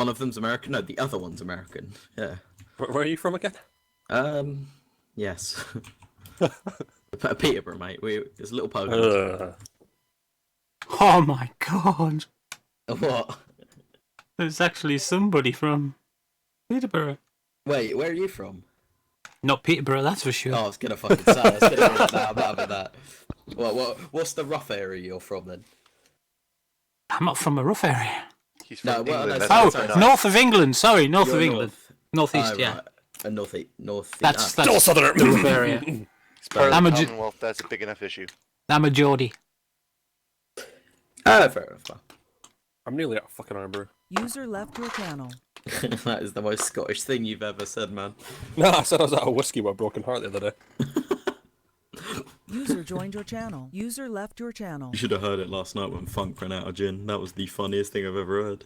One of them's American. No, the other one's American. Yeah. Where are you from again? Yes. Peterborough, mate. There's a little Poland. Oh my god. What? There's actually somebody from Peterborough. Wait, where are you from? Not Peterborough, that's for sure. Oh, I was gonna fucking say. I was gonna be like, nah, I'm not having that. What's the rough area you're from then? I'm not from a rough area. He's from England. North of England. Sorry, north You're of England. Northeast, yeah. Right. And north. That's ah. the rough area. It's part of the Commonwealth. That's a big enough issue. I'm a Geordie. Fair enough. I'm nearly at fucking Ironbrew. User left your channel. That is the most Scottish thing you've ever said, man. No, I said I was at a whiskey with a broken heart the other day. User joined your channel. User left your channel. You should have heard it last night when Funk ran out of gin. That was the funniest thing I've ever heard.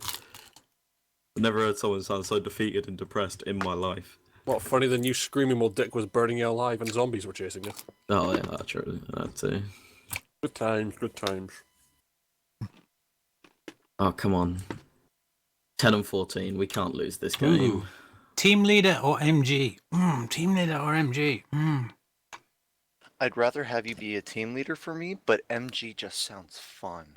I've never heard someone sound so defeated and depressed in my life. What, funny than you screaming while Dick was burning you alive and zombies were chasing you? Oh yeah, that's true. That too. Good times, good times. Oh, come on. 10 and 14, we can't lose this game. Ooh. Team leader or MG? Team leader or MG? I'd rather have you be a team leader for me, but MG just sounds fun.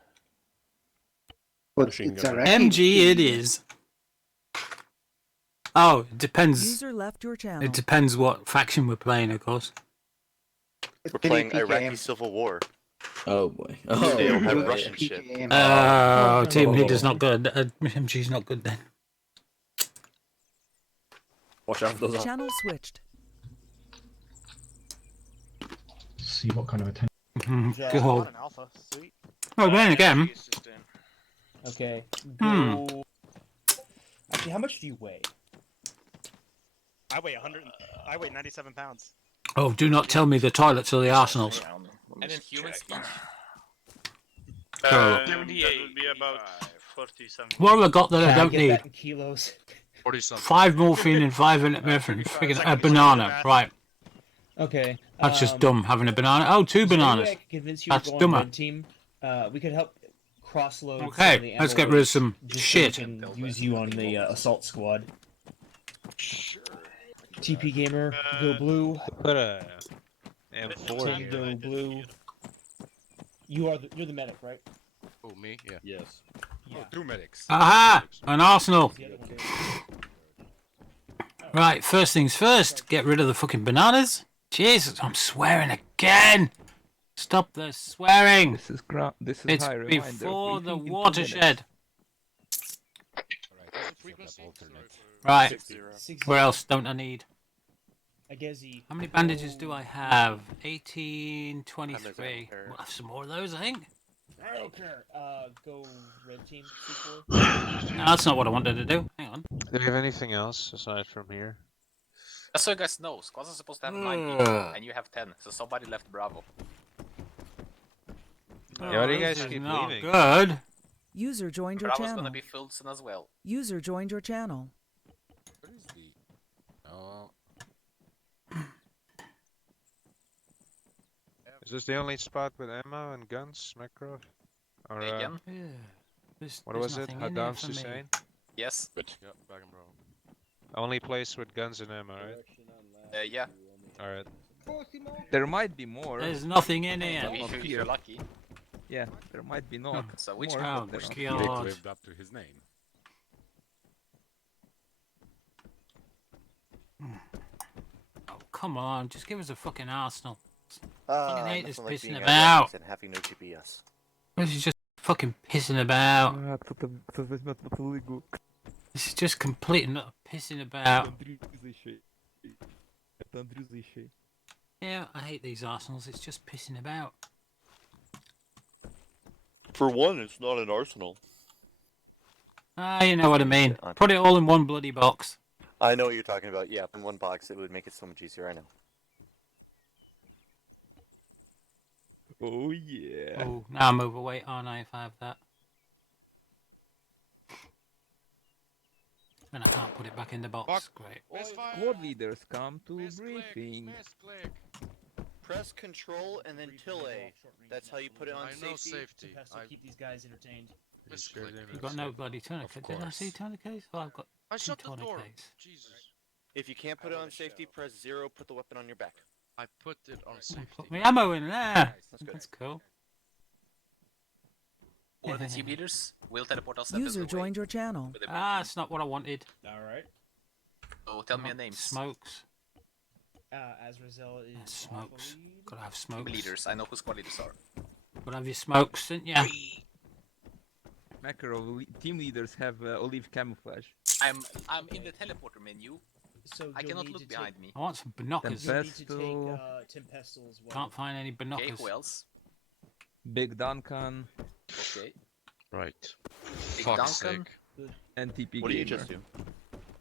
But Machine it's gun. a MG it is. Oh, it depends. User left your channel. It depends what faction we're playing, of course. We're playing Iraqi Civil War. Oh boy. They don't have right. Russian shit. Oh, team leader's not good. MG's not good then. Watch out for those. Channel switched. See what kind of attention. God. Alpha. Sweet. Oh, then again. Okay. Go... Actually, how much do you weigh? I weigh 100. I weigh 97 pounds. Oh, do not tell me the toilets are the arsenals. And in human speech? 78 would be about 47. What have I got that I don't get need? that in kilos. 5 morphine and 5 epinephrine. Friggin' a banana, right. Okay. That's just dumb, having a banana. Oh, 2 bananas. I could convince you That's to go dumber. on red team. We could help cross-load. Okay, let's get rid of some just shit. So we can use you on the assault squad. Sure. TP Gamer, go blue. Put a M4 Go blue. You're the medic, right? Oh, me? Yeah. Yes. Yeah. 2 medics. Aha! An arsenal. The other one. Right, first things first. Get rid of the fucking bananas. Jesus, I'm swearing again. Stop the swearing. This is It's high reminder. before the Briefing in 2 watershed. Frequency? Right. 60. Where else don't I need? I guess he. How many bandages do I have? 18, 23. We'll have some more of those, I think. I don't care. Go red team. C4. No, that's not what I wanted to do. Hang on. Do we have anything else aside from here? Just so you guys know, squads are supposed to have 9 people, and you have 10, so somebody left Bravo. Yeah, why do you guys This is keep not leaving? good. User joined your Bravo's channel. gonna be Filson as well. User joined your channel. What is the... Oh... Is this the only spot with ammo and guns, Makarov? Or, Again? what was it? Hadam's for me. Hussein? Yes. Good. Yeah, back and bro. Only place with guns and ammo, right? Yeah. Alright. There might be more. There's nothing in here. If you're lucky. Yeah, there might be not. So which more, Oh, but they're not. God. lived up to his name. Oh, come on. Just give us a fucking arsenal. Nothing hate this like pissing being about. Iraqis and having no GPS. This is just fucking pissing about. Кто возьмет мотолыгу. This is just complete and utter pissing about. Это Андрюза еще. Yeah, I hate these arsenals. It's just pissing about. For one, it's not an arsenal. Ah, you know what I mean. Put it all in one bloody box. I know what you're talking about. Yeah, in one box, it would make it so much easier. I know. Oh yeah. Oh, now I'm overweight, aren't I, if I have that? And I can't put it back in the box. Great. Squad leaders come to briefing. Press Control and then till A. That's how you put it on safety. Keep these guys entertained. You've got no bloody tourniquet. Did I see tourniquets? Oh, I've got two tourniquets. Jesus. If you can't put it on safety, press 0, put the weapon on your back. I put it on Put my ammo in there. That's good. That's cool. One of the team leaders will teleport us. User joined your channel. Ah, that's not what I wanted. Alright. So tell me your names. Smokes. Azrael is Smokes. off the lead. Gotta have Team smokes. leaders. I know who squad leaders are. Gotta have your smokes, didn't ya? Macro team leaders have olive camouflage. I'm in the teleporter menu. So I you'll cannot need look to behind take, me. I want some binoculars. Then You'll need to take Pesto. Tempestal as well. Can't find any Okay, binoculars. who else? Big Duncan Okay. Right. Big Fuck's Duncan. sake. and TP What do you Gamer. just do?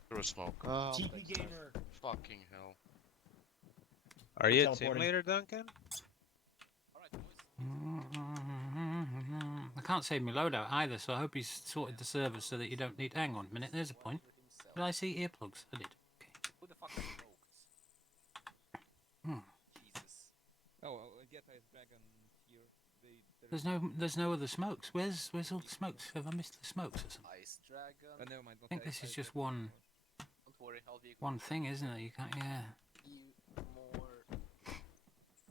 Through a smoke. TP Gamer. Fucking hell. Are you a team Teleporting. leader, Duncan? Alright, boys. I can't save my loadout either, so I hope he's sorted the server so that you don't need. Hang on a minute, there's a point. Did I see earplugs? I did. Okay. Who the fuck has smoked? Jesus. Oh, well, get Ice Dragon here. There's no other smokes. Where's all the smokes? Have I missed the smokes or something? Ice Dragon. Never mind. I think this is just one Don't worry, I'll be thing, isn't it? You can't. Yeah. more.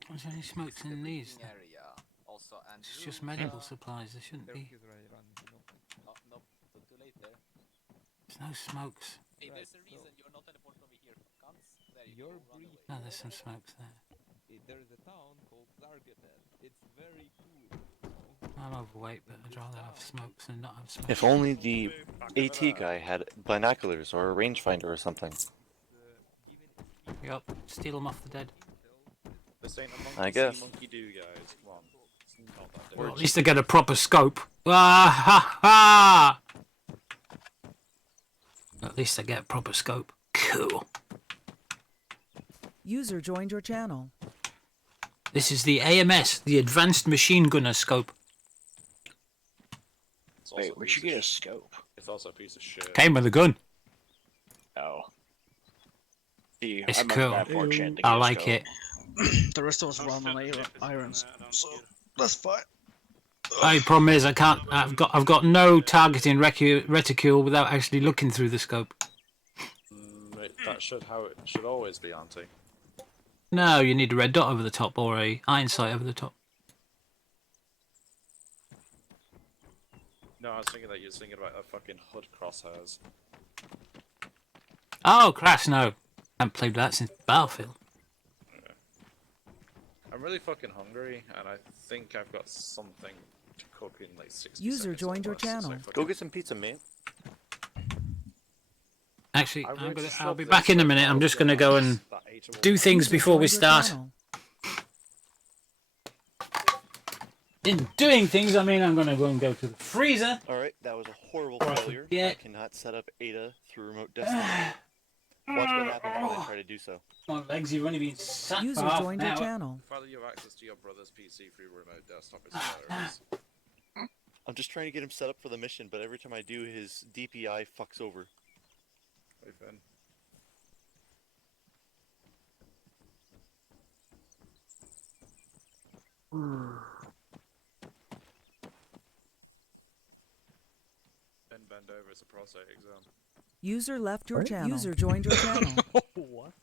There's only smokes in these. Working area. Also, and It's just medical supplies. There shouldn't be. Oh, no, too late there. There's no smokes. Hey, Right, there's a reason so- you're not teleported over here. Cunts. There you Your go. Run brief- away. No, there's some smokes there. There is a town called Zargated. It's very cool. I'm overweight, but I'd rather have smokes than not have smokes. If only the AT guy had binoculars or a rangefinder or something. Yup, steal them off the dead. This ain't a monkey I guess. monkey do, guys. Come on. It's not that Well, at difficult. least they get a proper scope. Ah ha ha! At least they get a proper scope. Cool. User joined your channel. This is the AMS, the Advanced Machine Gunner scope. It's also a Wait, where'd piece you get of a scope? It's also a piece of shit. Came with a gun. Oh. See, It's I'm cool. bad fortune to I get a like scope. it. The rest of us run on irons, so that's fine. Only problem is I can't. I've got no targeting reticule without actually looking through the scope. That should how it should always be, Auntie. No, you need a red dot over the top or a iron sight over the top. No, I was thinking that you was thinking about a fucking hood crosshairs. Oh, crass! No, I haven't played with that since Battlefield. I'm really fucking hungry, and I think I've got something to cook in like 60 User seconds joined or your less, so channel. fucking- Go get some pizza, mate. Actually, I really just I'll love be this back in a so minute. I'm far, just gonna yeah, go and that age-old do things User before we joined your start. channel. In doing things, I mean I'm gonna go and go to the freezer. Alright, that was a horrible Or I failure. forget. I cannot set up Ada through remote desktop. Watch what happens when I try to do so. My legs have only been sat User for half joined an your hour. channel. The fact that you have access to your brother's PC through remote desktop is hilarious. I'm just trying to get him set up for the mission, but every time I do, his DPI fucks over. Hey, Finn. Finn, bend over, it's a prostate exam. User left your What? channel. User joined your channel. What?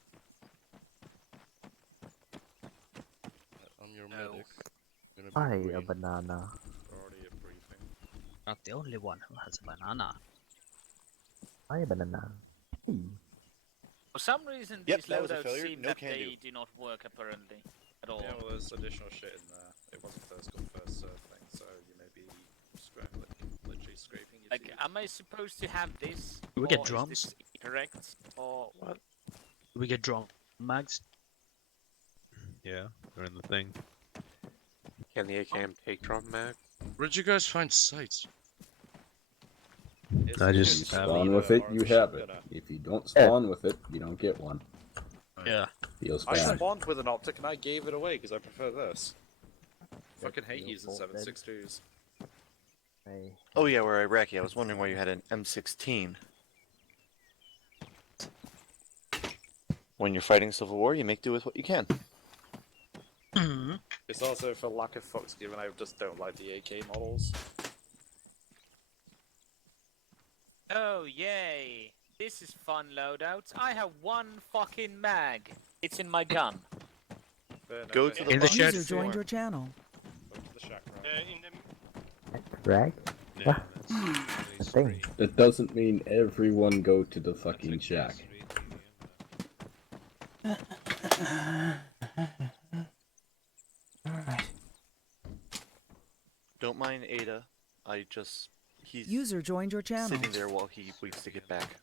I'm your medic. I a banana. Already a briefing. Not the only one who has a banana. I a banana. For some reason, Yep, these that was a loadouts failure. seem No that can they do. do not work apparently at all. Yeah, well, there's additional shit in there. It wasn't first come, first served thing, so you may be literally scraping your Like, teeth. am I supposed to have this? Do we get or is drums? this correct? Or what? Do we get drum mags? Yeah, they're in the thing. Can the AKM take drum mag? Where'd you guys find sights? It's I fucking just- spawn with it, you have it. If you don't spawn with it, you don't get one. Yeah. Feels I bad. spawned with an optic and I gave it away because I prefer this. Fucking hate using 7.62s. Oh yeah, we're Iraqi. I was wondering why you had an M16. When you're fighting civil war, you make do with what you can. It's also for lack of fucks given I just don't like the AK models. Oh, yay. This is fun loadouts. I have one fucking mag. It's in my gun. Go to the In the box. shed. User joined your channel. Drag? Yeah, Thing. That doesn't mean everyone go to the fucking shack. Alright. Don't mind Ada. He's User joined your channel. sitting there while he waits to get back.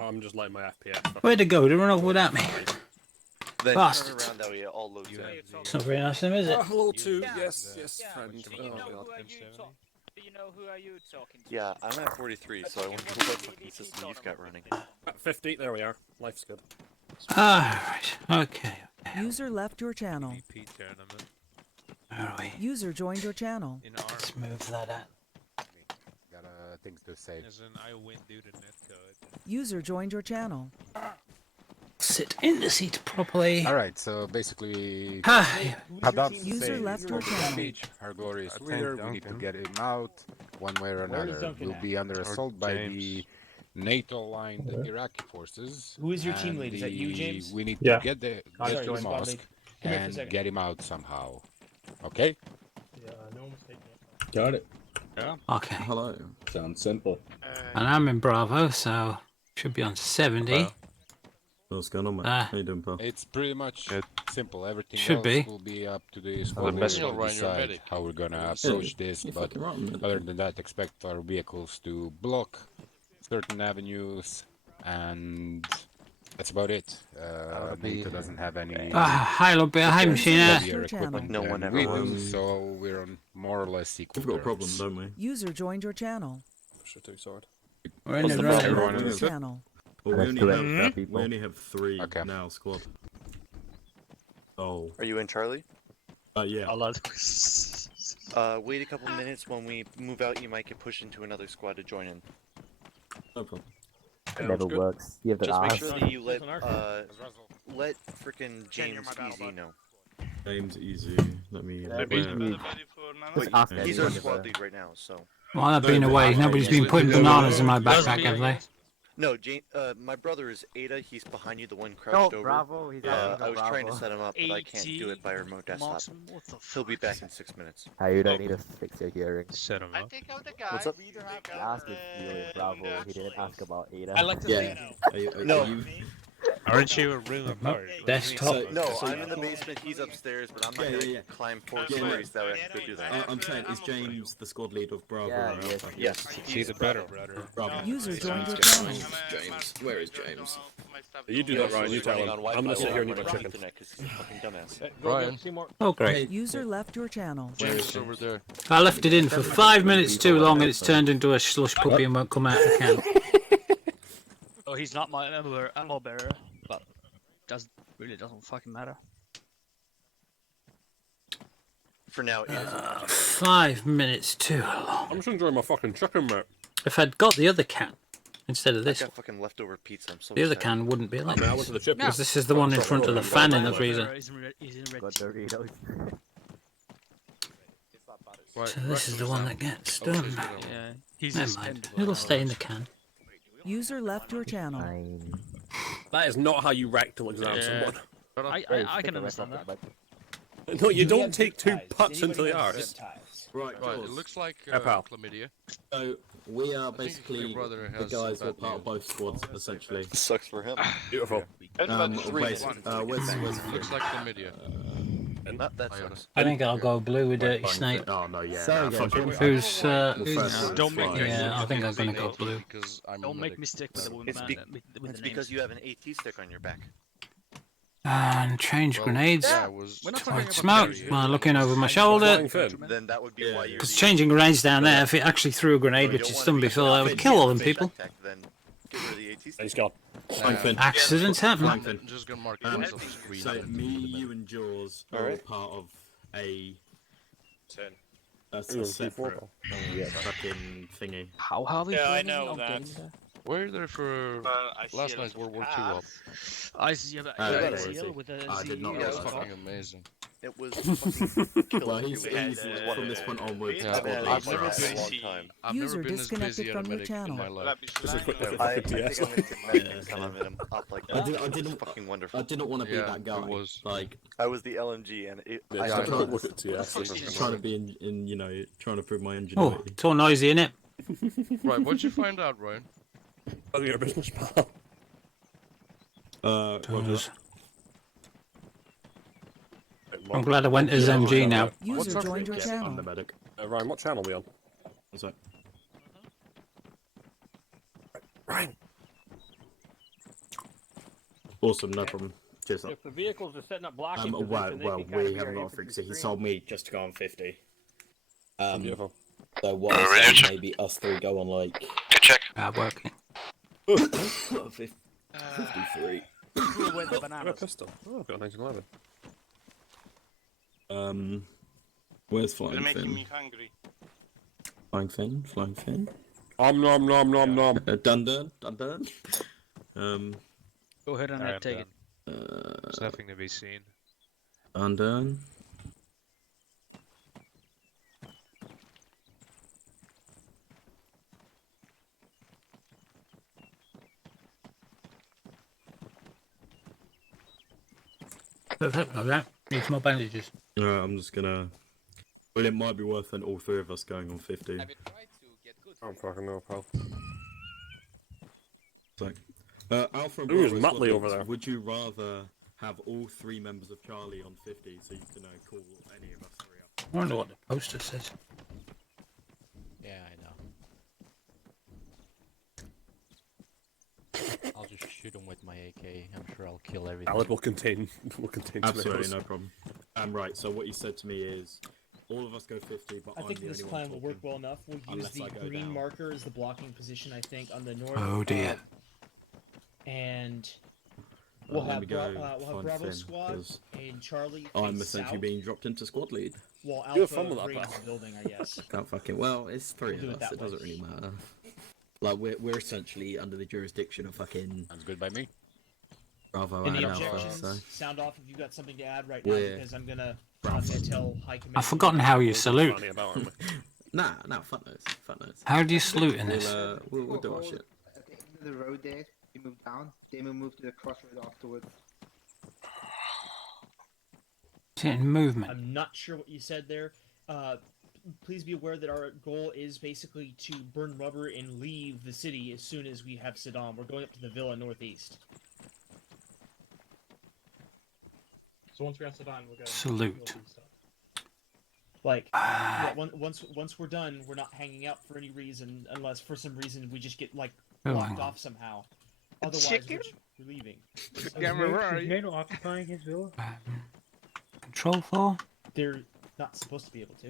I'm just letting my FPS. Where'd they go? They run off without me. Then Bastard. turn around that way, it all loads in. It's not very nice of them, is it? Hello to Yeah. yes, Yeah. friend. Do you know who are you Do you know who are you talking to? Yeah, I'm at 43, so I wonder what fucking system you've got running. At 50, there we are. Life's good. Alright, okay. User left your channel. VP tournament Where are we? User joined your channel. in Let's army. move that out. Got things to say. As in, I win due to netcode. User joined your channel. Sit in the seat properly. Alright, so basically, Ah, User left your channel. our glorious I leader, think we need to Duncan. get him out one way or Where is another. Duncan We'll at? be under Or assault by the James. NATO-aligned Iraqi forces. Who is your team and lead? Is that you, James? We need Yeah. to get the Sorry, get to the squad mosque lead. Come here for a and second. get him out somehow. Okay? Yeah, no mistake. Got it. okay. Hello. Sounds simple. And I'm in Bravo, so should be on 70. What's going on, mate? Ah. How you doing, pal? It's pretty much simple. Everything Should else be. will be up to the squad best leader you'll to run your decide medic. how we're gonna approach this. You're But fucking right, man. other than that, expect our vehicles to block certain avenues, and that's about it. NATO doesn't have any Hi, Lobby. Hi, Machine. heavier Your channel. equipment No than one ever we will. do, so we're on more or less equal We've got a problem, terms. don't we? User joined your channel. Sure, two sword. We're in What's the the running. problem? Everyone Left your is good? channel. Well, Let's do it. we only have 3 Okay. now, squad. Oh. Are you in, Charlie? Yeah. Wait a couple minutes. When we move out, you might get pushed into another squad to join in. No problem. It never works. You have Just make sure that you let Listen, let frickin' James Easy know. James Easy. Let me. Wait, ask he's anyone our if, squad lead right now, so. While I've been away, nobody's been putting bananas in my backpack, have they? No, my brother is Ada. He's behind you, the one crouched over. Bravo, he's I was trying to set him up, but I can't do it by remote desktop. He'll be back in 6 minutes. You don't need to fix your hearing. Set him up. What's up? He asked if you were Bravo, he didn't ask about Ada. I like to Yeah. say no. No. Aren't you a room apart? Desktop. No, I'm in the basement. He's upstairs, but I'm not gonna climb 4 stories that way to do that. I'm saying, is James the squad leader of Bravo? Yeah, or yes. Alpha? Yes. He's a better brother. Bravo. User joined your James, channel. James. Where is James? You do that, Ryan. You tell him. I'm gonna sit here and eat my chicken. Because he's a fucking dumbass. Ryan. Oh, great. User left your channel. Where is James over there. I left it in for 5 minutes too long and it's turned into a slush puppy and won't come out the can. Oh, he's not my ammo bearer, but doesn't fucking matter. For now, it is. 5 minutes too long. I'm just enjoying my fucking chicken, mate. If I'd got the other can instead of I this got one, fucking leftover pizza. I'm so the other sad. can wouldn't be like I mean, I went this. to the chip. Because this is the one in front of the fan in the freezer. He's in red. Got Doritos. So this is the one that gets done. Yeah, he's Never mind. It'll stay in the can. User left your channel. That is not how you rectal exam Yeah. someone. I can understand that. No, you He don't had take zip 2 ties. putts into Anybody the have arse. zip ties? Right, Right, cool. it looks like pal. chlamydia. So we are I think basically your brother the has guys who are bad part of news. both squads, essentially. Sucks for him. Beautiful. Where's Looks like chlamydia. Not that sucks. I think I'll go blue with Dirty Snake. Oh no, yeah. Sorry, nah, guys. fuck it. Who's Don't make me. Yeah, I think I'm gonna go blue. Because I'm Don't a make medic. me stick with the woman. It's, with it's the because names. you have an AT stick on your back. And change Well, grenades. yeah, I was We're not Towards talking smoke. about the While looking over my shoulder. Flying fin. Then that would be Yeah. why you're. Because the- changing grenades down there, if it actually threw a So grenade, you which don't it's wanna done be before, I would fit kill all them fit people. tech, Then get rid of the AT He's stick. gone. Fine, fin. Accidents happen. I'm just gonna mark Um, yours off the screen. So me, you, and Jaws are all Alright. part of a 10. a separate fucking thingy. How are we Yeah, I planning know on that. getting there? We're there for last night's World War II op. I see. Yeah, Oh, yeah, yeah, CL yeah. with the I did not CE, know That's that. fucking amazing. It was fucking killer. Well, he's from this point onwards. Yeah, I've never been a long time. User disconnected from your channel. Just a quick I think I'm gonna take med next time I'm in him up like that. I didn't fucking wonderful. I didn't want to be that guy. Like I was the LMG and it, Yeah, I don't look at TS. trying to be in you know, trying to prove my Oh, ingenuity. it's all noisy, innit? Right, what'd you find out, Ryan? Oh, you're a business pal. Roger. I'm glad I went as MG now. User joined your I'm channel. the medic. Ryan, what channel are we on? What's that? Ryan. Awesome, no problem. Cheers. If the vehicles are setting up blocking Well, position, they well, can kind we of haven't mirror got a fix. infantry He screen. told me just to go on 50. Beautiful. So what I said, maybe us three go on like Bad working. 53. Who went the I got a bananas? pistol. Oh, I've got a 1911. Where's Flying You're making me Finn? hungry. Flying Finn? Flying Finn? Nom. Dun. Go ahead and take it. There's nothing to be seen. Dun. Perfect, like that. Need some more bandages. I'm just gonna. Well, it might be worth then all three of us going on 50. Have you tried to get good? I don't fucking know, pal. So, Alpha and Ooh, there's Bravo Muttley squad over leaders, there. would you rather have all three members of Charlie on 50 so you can call any of us three up? I wonder what the poster says. Yeah, I know. I'll just shoot him with my AK. I'm sure I'll kill everything. Salad will contain Absolutely, tomatoes. no problem. Right, so what you said to me is all of us go 50, but I I'm think the this only one plan will work talking. well enough. We'll use Unless the I go green down. marker as the blocking position, I think, on the north. Oh dear. And we'll let have me go find Bravo Finn, squad 'cause and Charlie. I'm face essentially south, being dropped into squad lead. while You have Alpha fun with that, raids pal. the building, I guess. Can't fucking well, it's three We'll do of it us. that It doesn't way. really matter. Like we're essentially under the jurisdiction of fucking Sounds good by me. Bravo Any and Alpha. objections? So Sound off if you've got something to add right now, Yeah. because I'm gonna Bravo. tell High Command. I've forgotten how you salute. Funny about him. nah, fun notes. How do you salute in this? We'll do our shit. At the end of the road there, we move down, then we move to the crossroad afterwards. Is it in movement? I'm not sure what you said there. Please be aware that our goal is basically to burn rubber and leave the city as soon as we have Saddam. We're going up to the villa northeast. So once we have Sedan, we're going. Salute. Like, yeah, once we're done, we're not hanging out for any reason, unless for some reason we just get like Oh, blocked hang on. off somehow. Otherwise, Chicken? we're leaving. Where are you? NATO occupying his villa? Control 4? They're not supposed to be able to.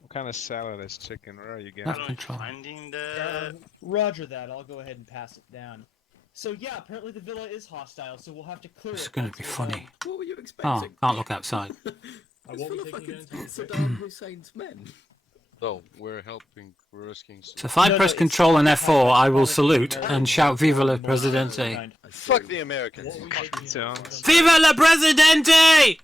What kind of salad is chicken? Where are you getting? Not control. Finding the. Roger that. I'll go ahead and pass it down. So yeah, apparently the villa is hostile, so we'll have to clear It's it. gonna once be we're funny. done. What were you Oh, expecting? can't look outside. I It's won't full be of taking fucking it into Saddam Hussein's men. No, we're helping. We're rescuing. So if I press Control and F4, I will salute and shout Viva la Presidente. Fuck the Americans. Viva la Presidente!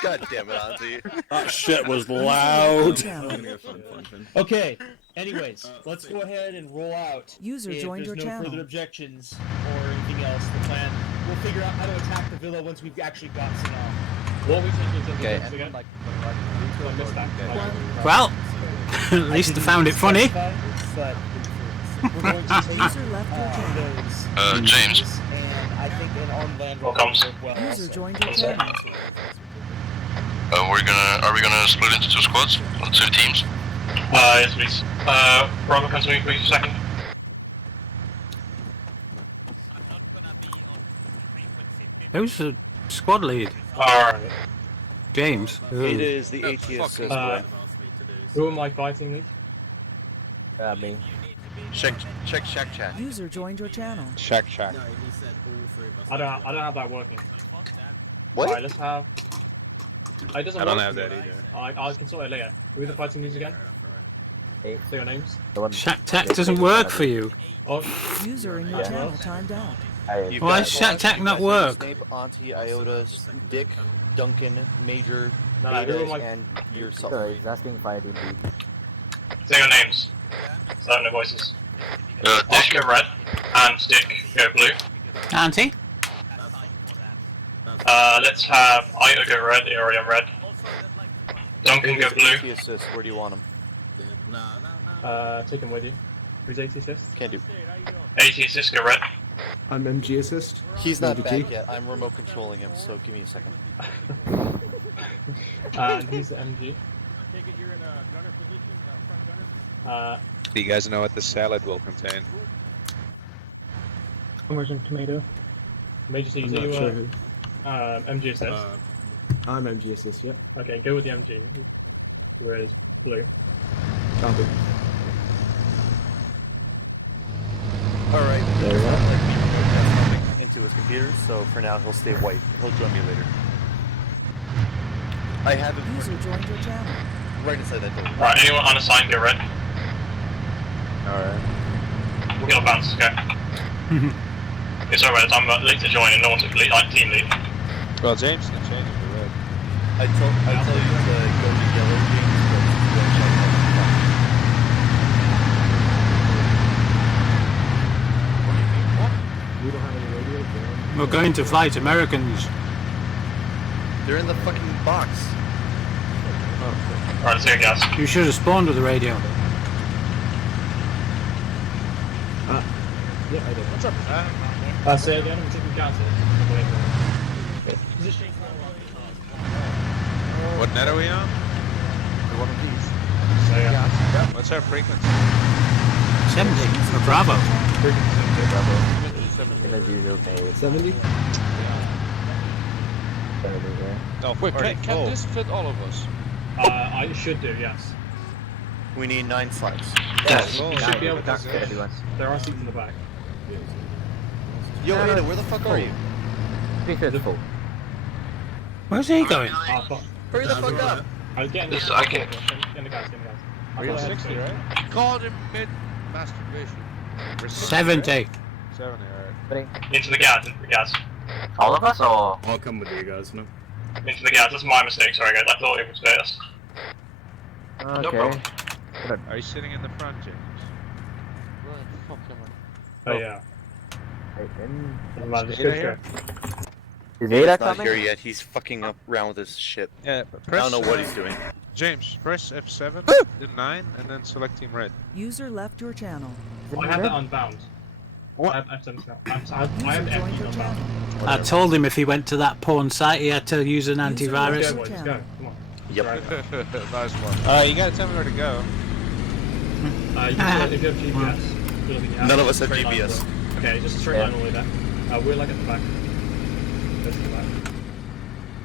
God damn it, Ozzy. That shit was loud. I'm gonna go find Finn. Okay. Anyways, let's go ahead and roll out. User if joined there's your no channel. further objections or anything else, the plan. We'll figure out how to attack the villa once we've actually got Saddam. What we take into Okay, the again? like, I missed that. Well, at least I found it funny. But we're going to take User left your channel. those James. and I think an armed land will Welcome. work well. User joined your channel. Are we gonna split into two squads? Or two teams? Yes, please. Bravo, can you please a second? I'm not gonna be on frequency 50. Who's the squad lead? Alright. James. It Ooh. is the ATS system. Who am I fighting with? me. Check chat. User joined your channel. Shack. No, he said all three of us. I don't have that working. What? Alright, let's have. It doesn't I don't work have for me. that either. I'll consult it later. Who are the fighting leads again? Say your names. Shack Tack doesn't work for you. Oh, User in your channel timed out. You've Why got does that tech not work? Snape, Auntie, Iota, Dick, Duncan, Major, Nah, Ada, who am I- and yourself. He's asking if I did. Say your names. Start the voices. Dick go red, and Dick go blue. Auntie? Let's have Ida go red, Arian red. Duncan go blue. AT assist, where do you want him? Take him with you. Who's AT assist? Can't do. AT assist go red. I'm MG assist. He's not MG. back yet. I'm remote controlling him, so give me a second. And he's the MG. I take it you're in a gunner position, front gunner? Do you guys know what the salad will contain? Immersion tomato. Major C, I'm so not you sure who. MG assist. I'm MG assist. Yep. Okay, go with the MG. Where is blue? Copy. Alright, There we are. into his computer, so for now he'll stay white. He'll join me later. I have him User joined your channel. right inside that door. Right, anyone unassigned go red? Alright. We'll bounce, okay. It's alright, I'm late to join and no one's lead, team lead. Well, James can change it to red. I tell you to go to yellow, James, but you don't check that. We don't have any radio. so- We're going to fight Americans. They're in the fucking box. Alright, let's get gas. You should have spawned with the radio. Yeah, I did. What's up? Say again, I'm taking gas Position. What net are we on? One of these. So yeah. What's our frequency? 70 for Bravo. In as usual, okay. 70. Oh, wait, can this fit all of us? I should do, yes. We need 9 slots. Yes. You should be able to. That's everyone. There are seats in the back. Yo, Ada, where the fuck are you? Pretty sure it's full. Where's he going? Ah, fuck. Hurry the fuck up! I was getting This- the I can't- in the gas, in the gas. Are you on 60, right? Called him mid-masturbation. 70. 70, alright. Into the gas, into the gas. All of us, or? I'll come with you guys, no? Into the gas, that's my mistake, sorry guys, I thought it was first. Okay. Are you sitting in the front, James? Where the fuck am I? Oh yeah. Right, then. I'm just Ada good here? Is He's Ada not coming? here yet, he's fucking up around with his shit. Yeah, I press, don't know what he's doing. James, press F7, then 9, and then select Team Red. User left your channel. I have that unbound. What? I have now. I am User joined empty your unbound. channel. I told him if he went to that porn site, he had to use an User antivirus. left Go, your boys, go. channel. Come on. Yep. Right. Nice one. You gotta tell me where to go. You can, if you have GPS, you have None of us have straight line GPS. all the way. Okay, just a straight line all the way back. We're like at the back. Go to the back.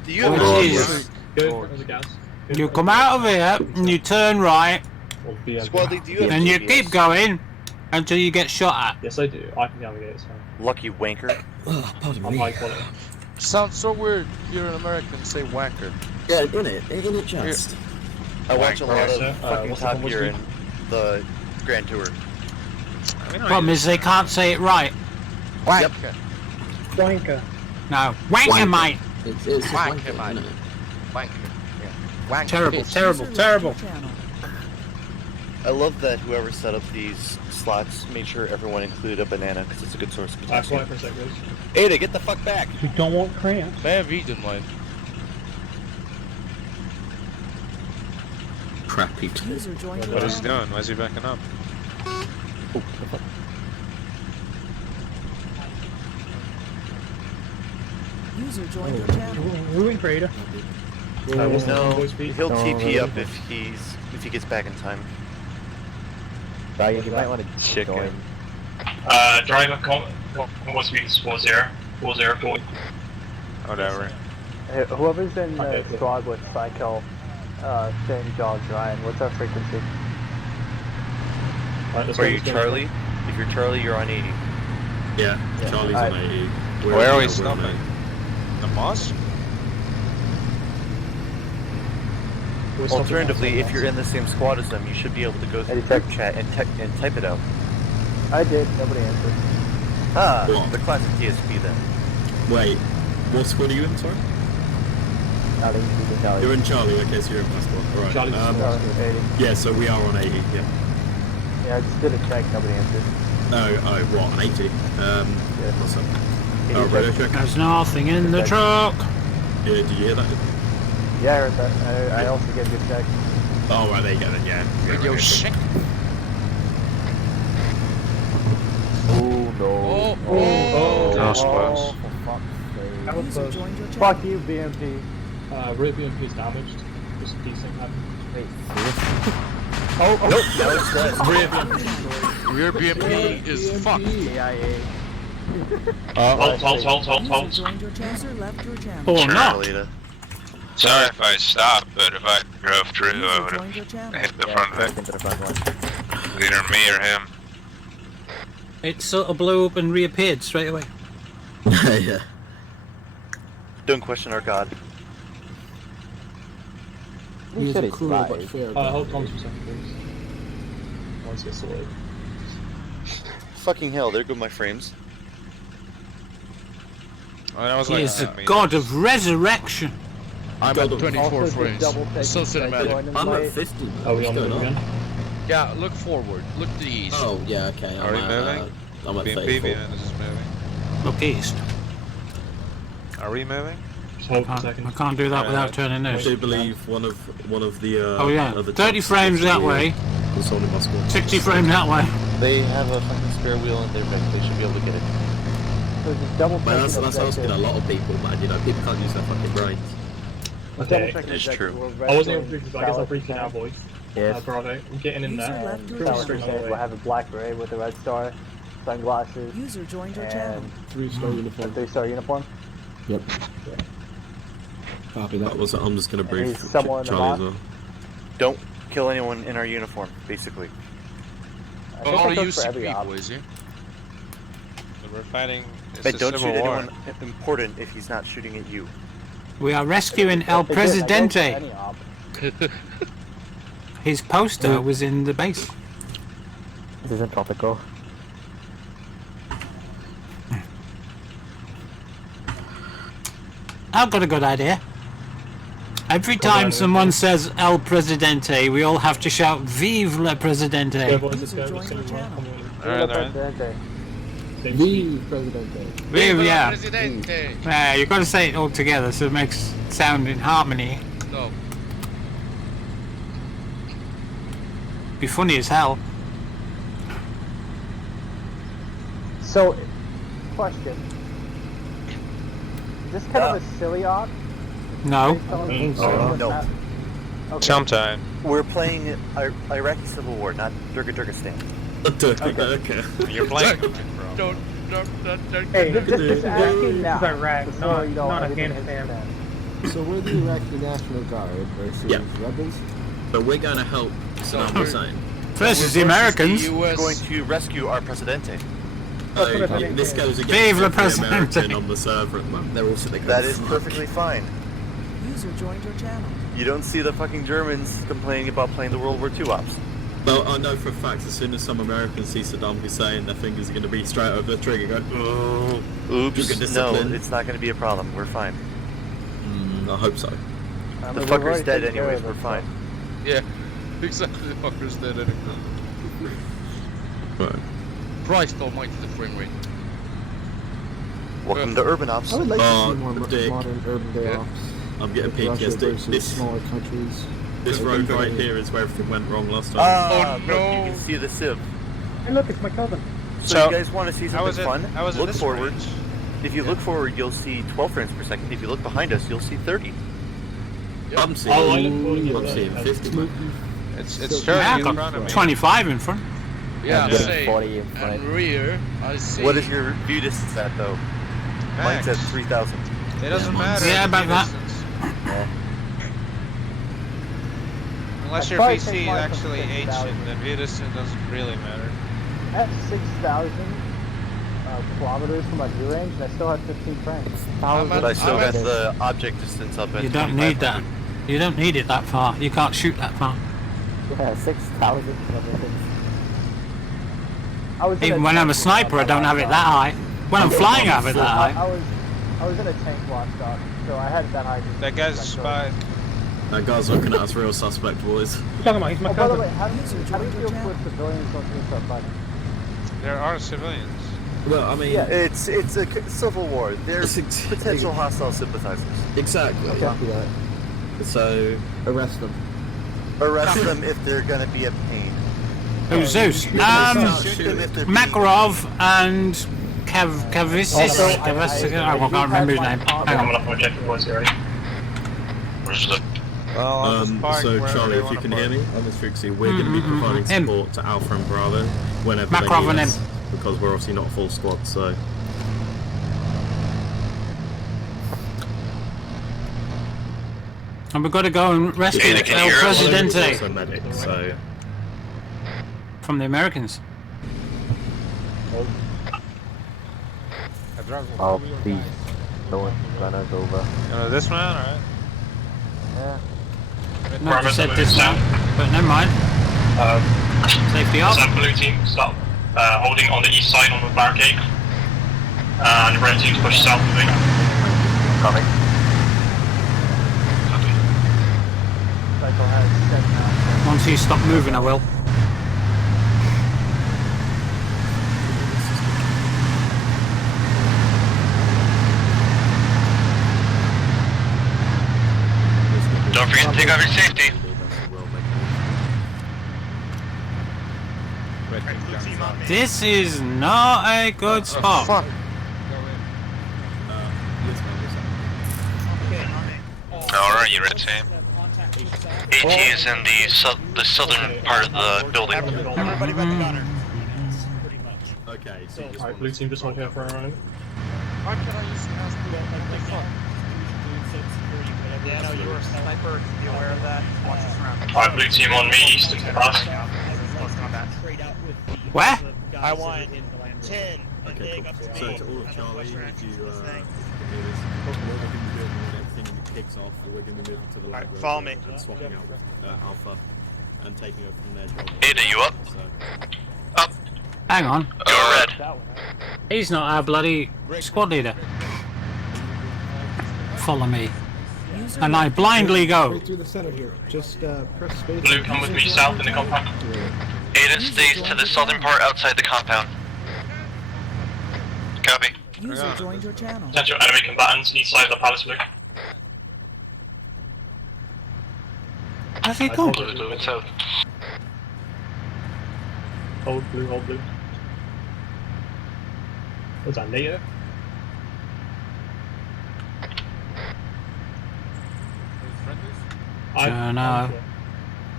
Do you have Oh, GPS? Jesus. Go, there's a gas. Go You for come it. out of here and you turn right Or BM. Squad lead, do you have and you GPS? keep going until you get shot at. Yes, I do. I can navigate, it's fine. Lucky wanker. Pardon I'm high quality. Sounds so weird. You're an American, say wanker. Yeah, in it just. I watch a lot of Sir, fucking what's the Top combo Gear speed? and the Grand Tour. Problem is they can't say it right. Wanker. Wanker. No, wanker, mate. It's Wanker, mate. Wanker. Yeah. Wanker. Terrible, bitch. terrible, User terrible. left your channel. I love that whoever set up these slots made sure everyone included a banana because it's a good source of That's why potassium. for a sec, guys. Ada, get the fuck back! We don't want cramps. May have eaten one. crappy. User joined your What is he channel. doing? Why is he backing up? User joined your channel. Ruin Creator. No, combo speed? he'll No, TP no, up if he gets back in time. You might want to join. Driver combo speed is 40. 40. Whatever. Whoever's in the squad with Cycle, St. George Ryan, what's our frequency? Are you Charlie? If you're Charlie, you're on 80. Yeah, Charlie's on 80. Where are we stopping? The mosque? Alternatively, if you're in the same squad as them, you should be able to go through group chat and type it out. I did, nobody answered. Ah, What? the classic TSP then. Wait, what squad are you in, sorry? Charlie. You're in Charlie, okay, so you're in my squad. Alright. Charlie's Charlie 80. Yeah, so we are on 80, yeah. Yeah, I just did a check, nobody answered. Oh, what, 80? What's up? Oh, check. radio check? There's nothing in the truck. Yeah, did you hear that? Yeah, I heard that. I also get a good check. Oh, right, there you go then, yeah. Radio check. Oh no. Oh, for splash. fuck's sake. User joined your channel. Fuck you, BMP. Rear BMP is damaged. Just decent happened. Wait, Nope, now it's dead. Rear BMP is fucked. AIA. Hold. User joined your channel. User left your channel. Oh, no. Sorry if I stopped, but if I drove through, I User would joined your channel. have hit the front of it. Into the front one. Either me or him. It sort of blew up and reappeared straight away. Yeah. Don't question our god. You said it's cruel right. but fair. Hold comms for a second, please. Once it's sorted. Fucking hell, there go my frames. He is the god of resurrection. I'm at 24 frames. So cinematic. I'm at 50. Are we on move again? Yeah, look forward. Look to the east. Oh, yeah, okay. Are we moving? I'm at BMP, 34. this is moving. Look east. Are we moving? Just hold for a second. I can't do that without turning I this. do believe one of the Oh yeah, other 30 chaps frames is that the, way, consoling my squad. 60 frames that way. They have a fucking spare wheel in their back. They should be able to get it. So just double Man, check that's asking a lot of people, man. You know, people can't use their fucking brains. Okay. It's true. I wasn't able to brief you, but I guess I'll brief you now, boys. Yes. Bravo. I'm getting in User there. left your Tower channel. percent will have a black beret with a red star, sunglasses, User joined your channel. and 3-star a uniform. 3-star uniform. Yep. Copy that. That was. I'm just gonna And brief he's somewhere in the Charlie as box. well. Don't kill anyone in our uniform, basically. I think All that goes for UCP every op. boys here. We're fighting. But don't shoot anyone important if he's not shooting at you. We are rescuing El It goes for Presidente. any op. His poster was in the base. This isn't tropical. I've got a good idea. Every time someone says El Presidente, we all have to shout Vive le Presidente. Yeah, boys, let's go. User Let's joined go. your channel. Presidente. The Presidente. Vive, yeah. Presidente. Yeah, you've got to say it all together so it makes sound in harmony. No. Be funny as hell. So, question. Is this kind of a silly op? No. No. Okay. Sometime. We're playing Iraqi Civil War, not Turkmenistan. Okay. You're playing. Don't. Hey, just asking now. Iraq, just not- so you know not everything Afghanistan. is So we're the Iraqi National Guard versus Yeah. rebels. But we're gonna help Saddam Hussein. Versus the Americans. We're going to rescue our Presidente. This goes Vive against le every Presidente. American on the server at the moment. They're all sitting That is perfectly fine. User joined your channel. You don't see the fucking Germans complaining about playing the World War II ops. Well, I know for a fact as soon as some Americans see Saddam Hussein, their fingers are going to be straight over the trigger going, oh, Oops, look at no, discipline. it's not going to be a problem. We're fine. I hope so. The fucker's dead anyways, we're fine. Yeah, exactly. The fucker's dead anyway. Right. Christ almighty, the frame rate. Welcome to Urban Ops. I would like to Oh, see more Dick. modern urban day ops. I'm getting with Russia PTSD. versus This smaller countries. road right here is where everything went wrong last time. Ah, Oh, look, no. you can see the sieve. Hey, look, it's my cousin. So you guys want to see something fun? How was it Look this forward. range? If you look forward, you'll see 12 frames per second. If you look behind us, you'll see 30. I'm seeing, Oh, I look forward to I'm that. seeing 50. man. It's Yeah, showing I've you in front of got me. 25 in front. Yeah, Yeah, say. 40 in front. And rear, I see. What is your view distance at, though? Mine's at 3,000. It doesn't Yeah, matter. Yeah, the about view that. distance. Yeah. Unless I'd your probably VC take is mine from actually 6,000. ancient, the view distance doesn't really matter. At 6,000 kilometers from my view range, and I still have 15 frames. But I still got the object distance up at You don't need that. 2,500. You don't need it that far. You can't shoot that far. Yeah, 6,000 kilometers. I was in Even a when I'm a tank sniper, I don't have it that high. When I'm flying, I have it that high. I was in a tank watchdog, so I had it that high. That guy's a spy. That guy's looking at us real suspect, boys. You're talking about? He's my Oh, by the cousin. way, how do you feel for civilians going through the button? There are civilians. Well, I mean, Yeah, it's a civil war. There's potential hostile sympathizers. exactly. Exactly that. So Arrest them. Arrest them if they're gonna be a pain. Who's Zeus? Shoot them if they're being Makarov and Kavisis. I can't remember his name. Hang I'm on. gonna project the voice here, right? Where's the... so Charlie, if you can hear me, on this frequency, we're going to be providing support to Alpha and Bravo whenever they Makarov need and us, because we're obviously not a full squad, so... And we've got to go and rescue Yeah, El can you hear us? Presidente Also medic, so... from the Americans. Oh, please. Don't run us over. This man, alright? Yeah. Not just said this now, but never mind. Safety off. Blue team, stop holding on the east side on the barricade. And red team to push south of it. Coming. Cycle has 7 now. Once you stop moving, I will. Don't forget to take off your safety. This is not a good spot. Alright, you red team. AT is in the southern part of the building. Everybody but the gunner. Okay, so Alright, blue team just watch out for a moment. Why can I use Yeah, no, you were a sniper. Be aware of that. Watch us around. Alright, blue team on me, east and cross. Where? I want 10. Okay, cool. So to all of Charlie, if you hear this, we're going to be doing when everything kicks off, we're going to be moving to the lab follow me. and swapping out Alpha and taking over from their job. Ada, you up? So. Hang on. Go red. He's not our bloody squad leader. Follow me. And I blindly go. Right through the center here. Just press space. Blue, come with me south in the compound. Ada stays to the southern part outside the compound. Copy. User joined your channel. Potential enemy combatants east side of the palace, blue. How's he gone? Blue and south. Hold blue, hold blue. What's that, NATO? Don't know.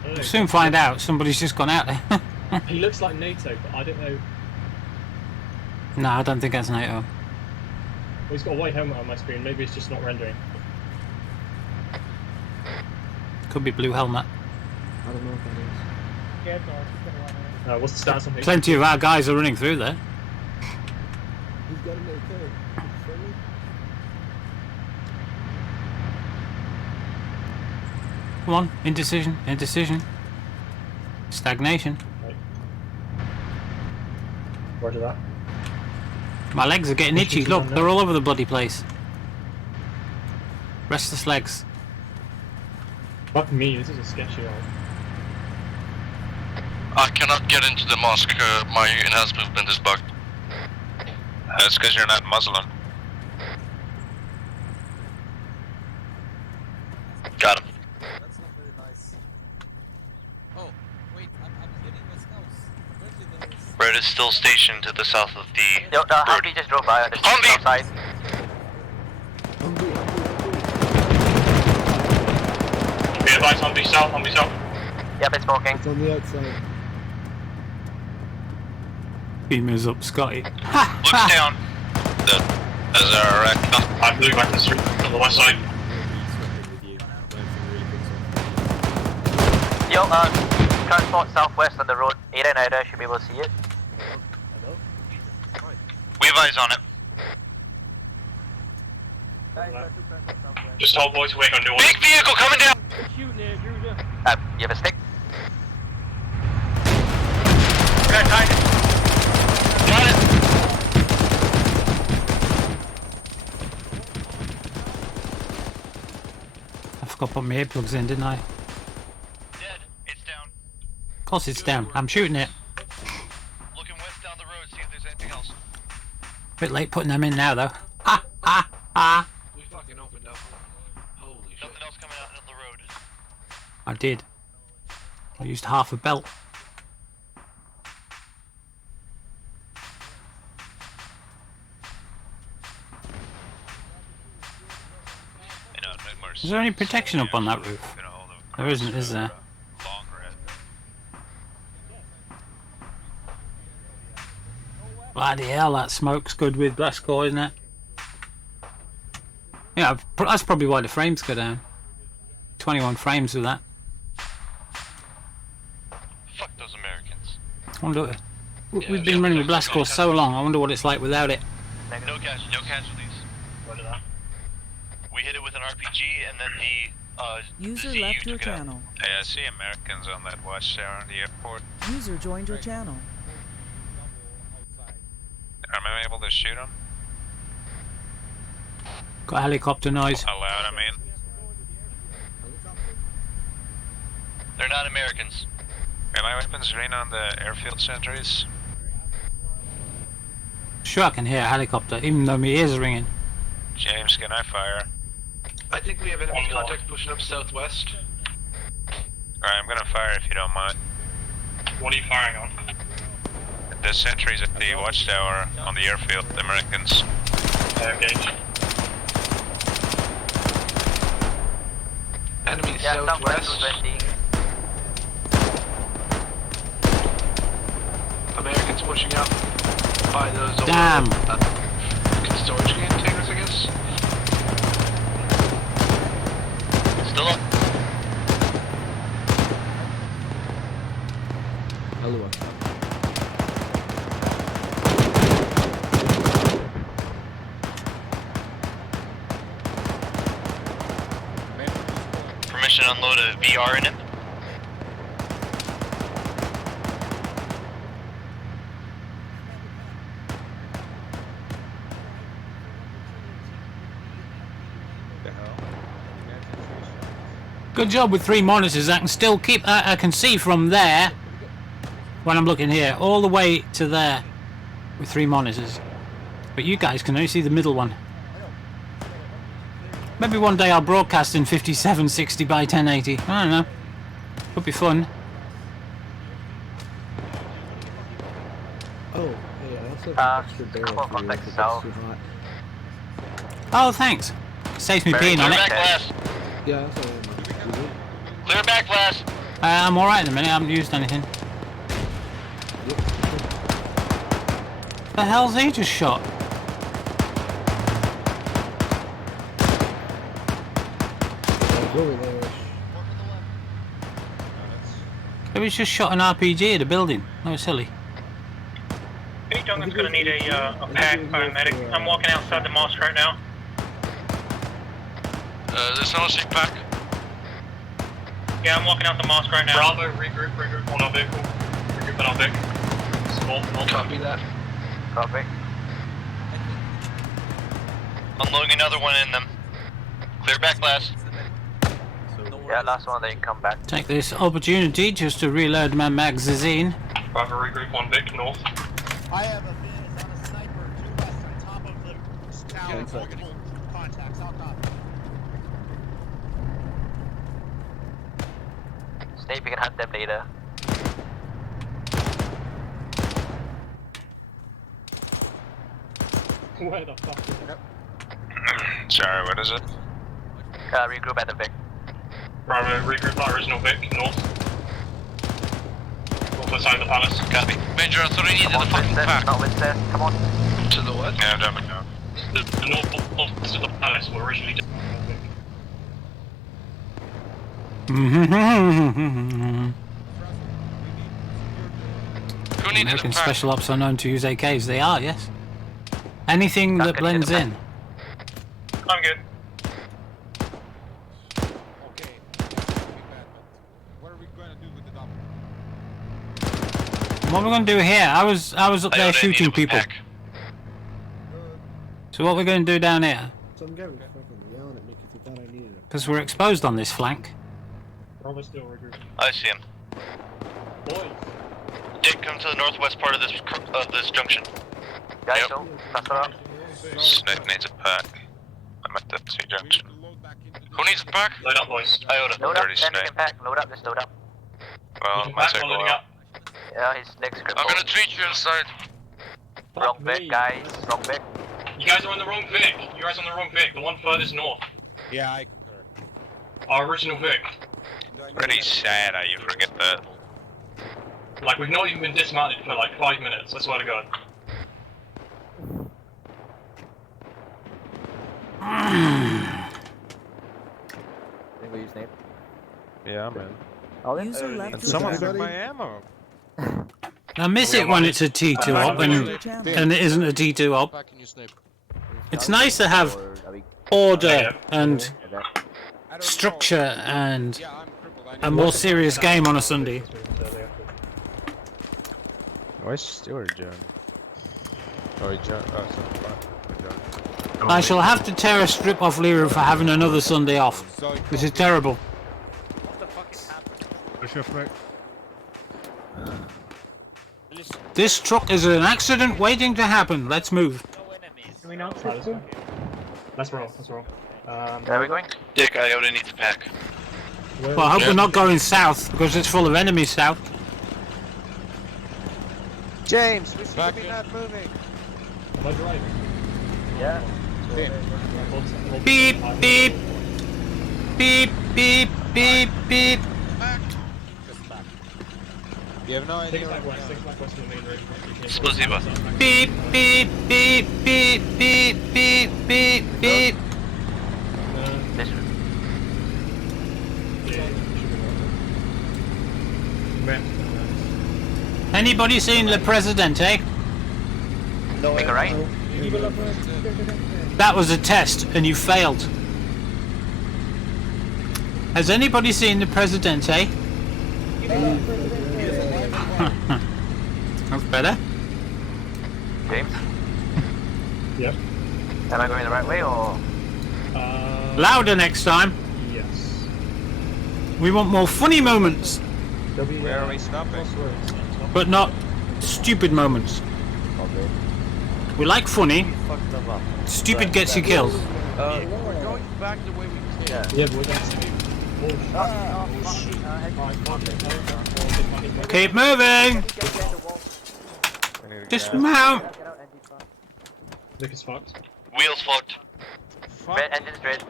We'll soon find out. Somebody's just gone out there. He looks like NATO, but I don't know. No, I don't think that's NATO. Well, he's got a white helmet on my screen. Maybe it's just not rendering. Could be blue helmet. I don't know what that is. What's the stats on here? Plenty of our guys are running through there. He's got an AK. Friendly? Come on, indecision, indecision. Stagnation. Roger that. My legs are getting itchy. Look, they're all over the bloody place. Restless legs. Fuck me, this is a sketchy art. I cannot get into the mosque. My enhanced movement is bugged. That's because you're not Muslim. Got him. That's not very nice. Oh, wait, I'm hitting my scouts. Red is still stationed to the south of the... Yo, Humvee just drove by on the outside. Be advised, on be south, on be south. Yep, it's smoking. It's on the outside. Beamers up, Scotty. Looks down. That's alright. I blew back to the street on the west side. Yo, transport southwest on the road. Ada and Ida should be able to see it. We have eyes on it. Just hold boys waiting on new Big vehicle coming down! You have a stick? We got target. forgot to put my earplugs in, didn't I? Dead. It's down. Of course it's down. I'm shooting it. Looking west down the road, see if there's anything else. Bit late putting them in now, though. Ha ha ha! We fucking opened up. Holy shit. Nothing else coming out into the road. I did. I used half a belt. Is there any protection up on that roof? There isn't, is there? Bloody hell, that smoke's good with glass core, isn't it? Yeah, that's probably why the frames go down. 21 frames with that. Fuck those Americans. I wonder, we've been running with glass core so long, I wonder what it's like without it. No casualties. We hit it with an RPG and then the User ZU left your took it out. channel. Hey, I see Americans on that watchtower in the airport. User joined your channel. Am I able to shoot them? Got helicopter noise. How loud, I mean? They're not Americans. Can my weapons rain on the airfield sentries? Sure, I can hear a helicopter, even though my ears are ringing. James, can I fire? I think we have enemy contact pushing up southwest. Alright, I'm gonna fire if you don't mind. What are you firing on? The sentries at the watchtower on the airfield, the Americans. Engage. Enemy southwest. Americans pushing up by those Damn! storage containers, I guess. Still up. Hello. Permission to unload a VR in it. Good job with 3 monitors. I can still keep. I can see from there when I'm looking here all the way to there with 3 monitors. But you guys can only see the middle one. Maybe one day I'll broadcast in 5760 by 1080. I don't know. Could be fun. Oh, hey, I also have an extra barrel for you if it's too hot. Oh, thanks. Saves me peeing on it. Yeah, that's all right. Clear back, Flash. I'm alright in a minute. I haven't used anything. The hell's he just shot? He was just shot an RPG at a building. That was silly. Any Duncan's gonna need a pack paramedic. I'm walking outside the mosque right now. There's no sick pack. Yeah, I'm walking out the mosque right now. Bravo, regroup on our vehicle. Regroup on our vehicle. Small. Copy that. Copy. Unloading another one in them. Clear back, last. Yeah, last one, then you can come back. Take this opportunity just to reload my magazine. Bravo, regroup on Vic, north. I have a vid on a sniper due west on top of the tower. Multiple contacts. I'll copy. Snape, you can hunt them later. Where the fuck is it? Sorry, what is it? Regroup at the Vic. Bravo, regroup our original Vic, north. North side of the palace. Copy. Major authority to the fucking pack. Not with this. Come on. To the what? Yeah, I'm done now. The north of the palace were originally done. American Special Ops are known to use AKs. They are, yes. Anything that blends in. I'm good. Okay. What are we going to do with the dump? What we're going to do here? I was up there shooting people. So what we're going to do down here? Some guy was fucking yelling at me because he thought I needed a Because we're exposed on this flank. Bravo still regrouping. I see him. Boys. Dick, come to the northwest part of this junction. Guys, so transfer up. Snake needs a pack. I'm at that T junction. Who needs a pack? Load up, boys. Iota. Load up, Dirty send snake. him back. Load up, just load up. Well, Back might take a loading while. up. Yeah, his next grip. I'm gonna treat you inside. Wrong Fuck Vic, me. guys. Wrong Vic. You guys are on the wrong Vic. You guys are on the wrong Vic. The one furthest north. Yeah, I concur. Our original Vic. Pretty sad how you forget that. Like, we've not even been dismounted for like 5 minutes, I swear to God. Anybody use name? Yeah, I'm in. All in? User left And your someone channel. took my ammo. I miss it when it's a T2 op and it isn't a T2 op. It's nice to have order and structure and a more serious game on a Sunday. Where's Stewart, John? Oh, John. Oh, John. I shall have to tear a strip off Leroy for having another Sunday off. This is terrible. Push off, mate. This truck is an accident waiting to happen. Let's move. Can we not? Let's roll, let's roll. Where are we going? Dick, Iota needs a pack. Well, I hope we're not going south because it's full of enemies south. James, we should be not moving. Am I driving? Yeah. Beep, beep. Beep, beep, beep, beep. You have no idea. Take us back west, take us back west to the main road. Explosiva. Beep, beep, beep, beep, beep, beep, beep, beep. This Anybody seen Le Presidente? No, Make a right. That was a test and you failed. Has anybody seen the Presidente? That's better. James? Yep. Am I going the right way or? Louder next time. Yes. We want more funny moments, Where are we stopping? but not stupid moments. We like funny. Stupid gets you killed. We're going back the way we came. Yeah, but we're going to Keep moving. Dismount. Vic is fucked. Wheels fucked. Red engine's red.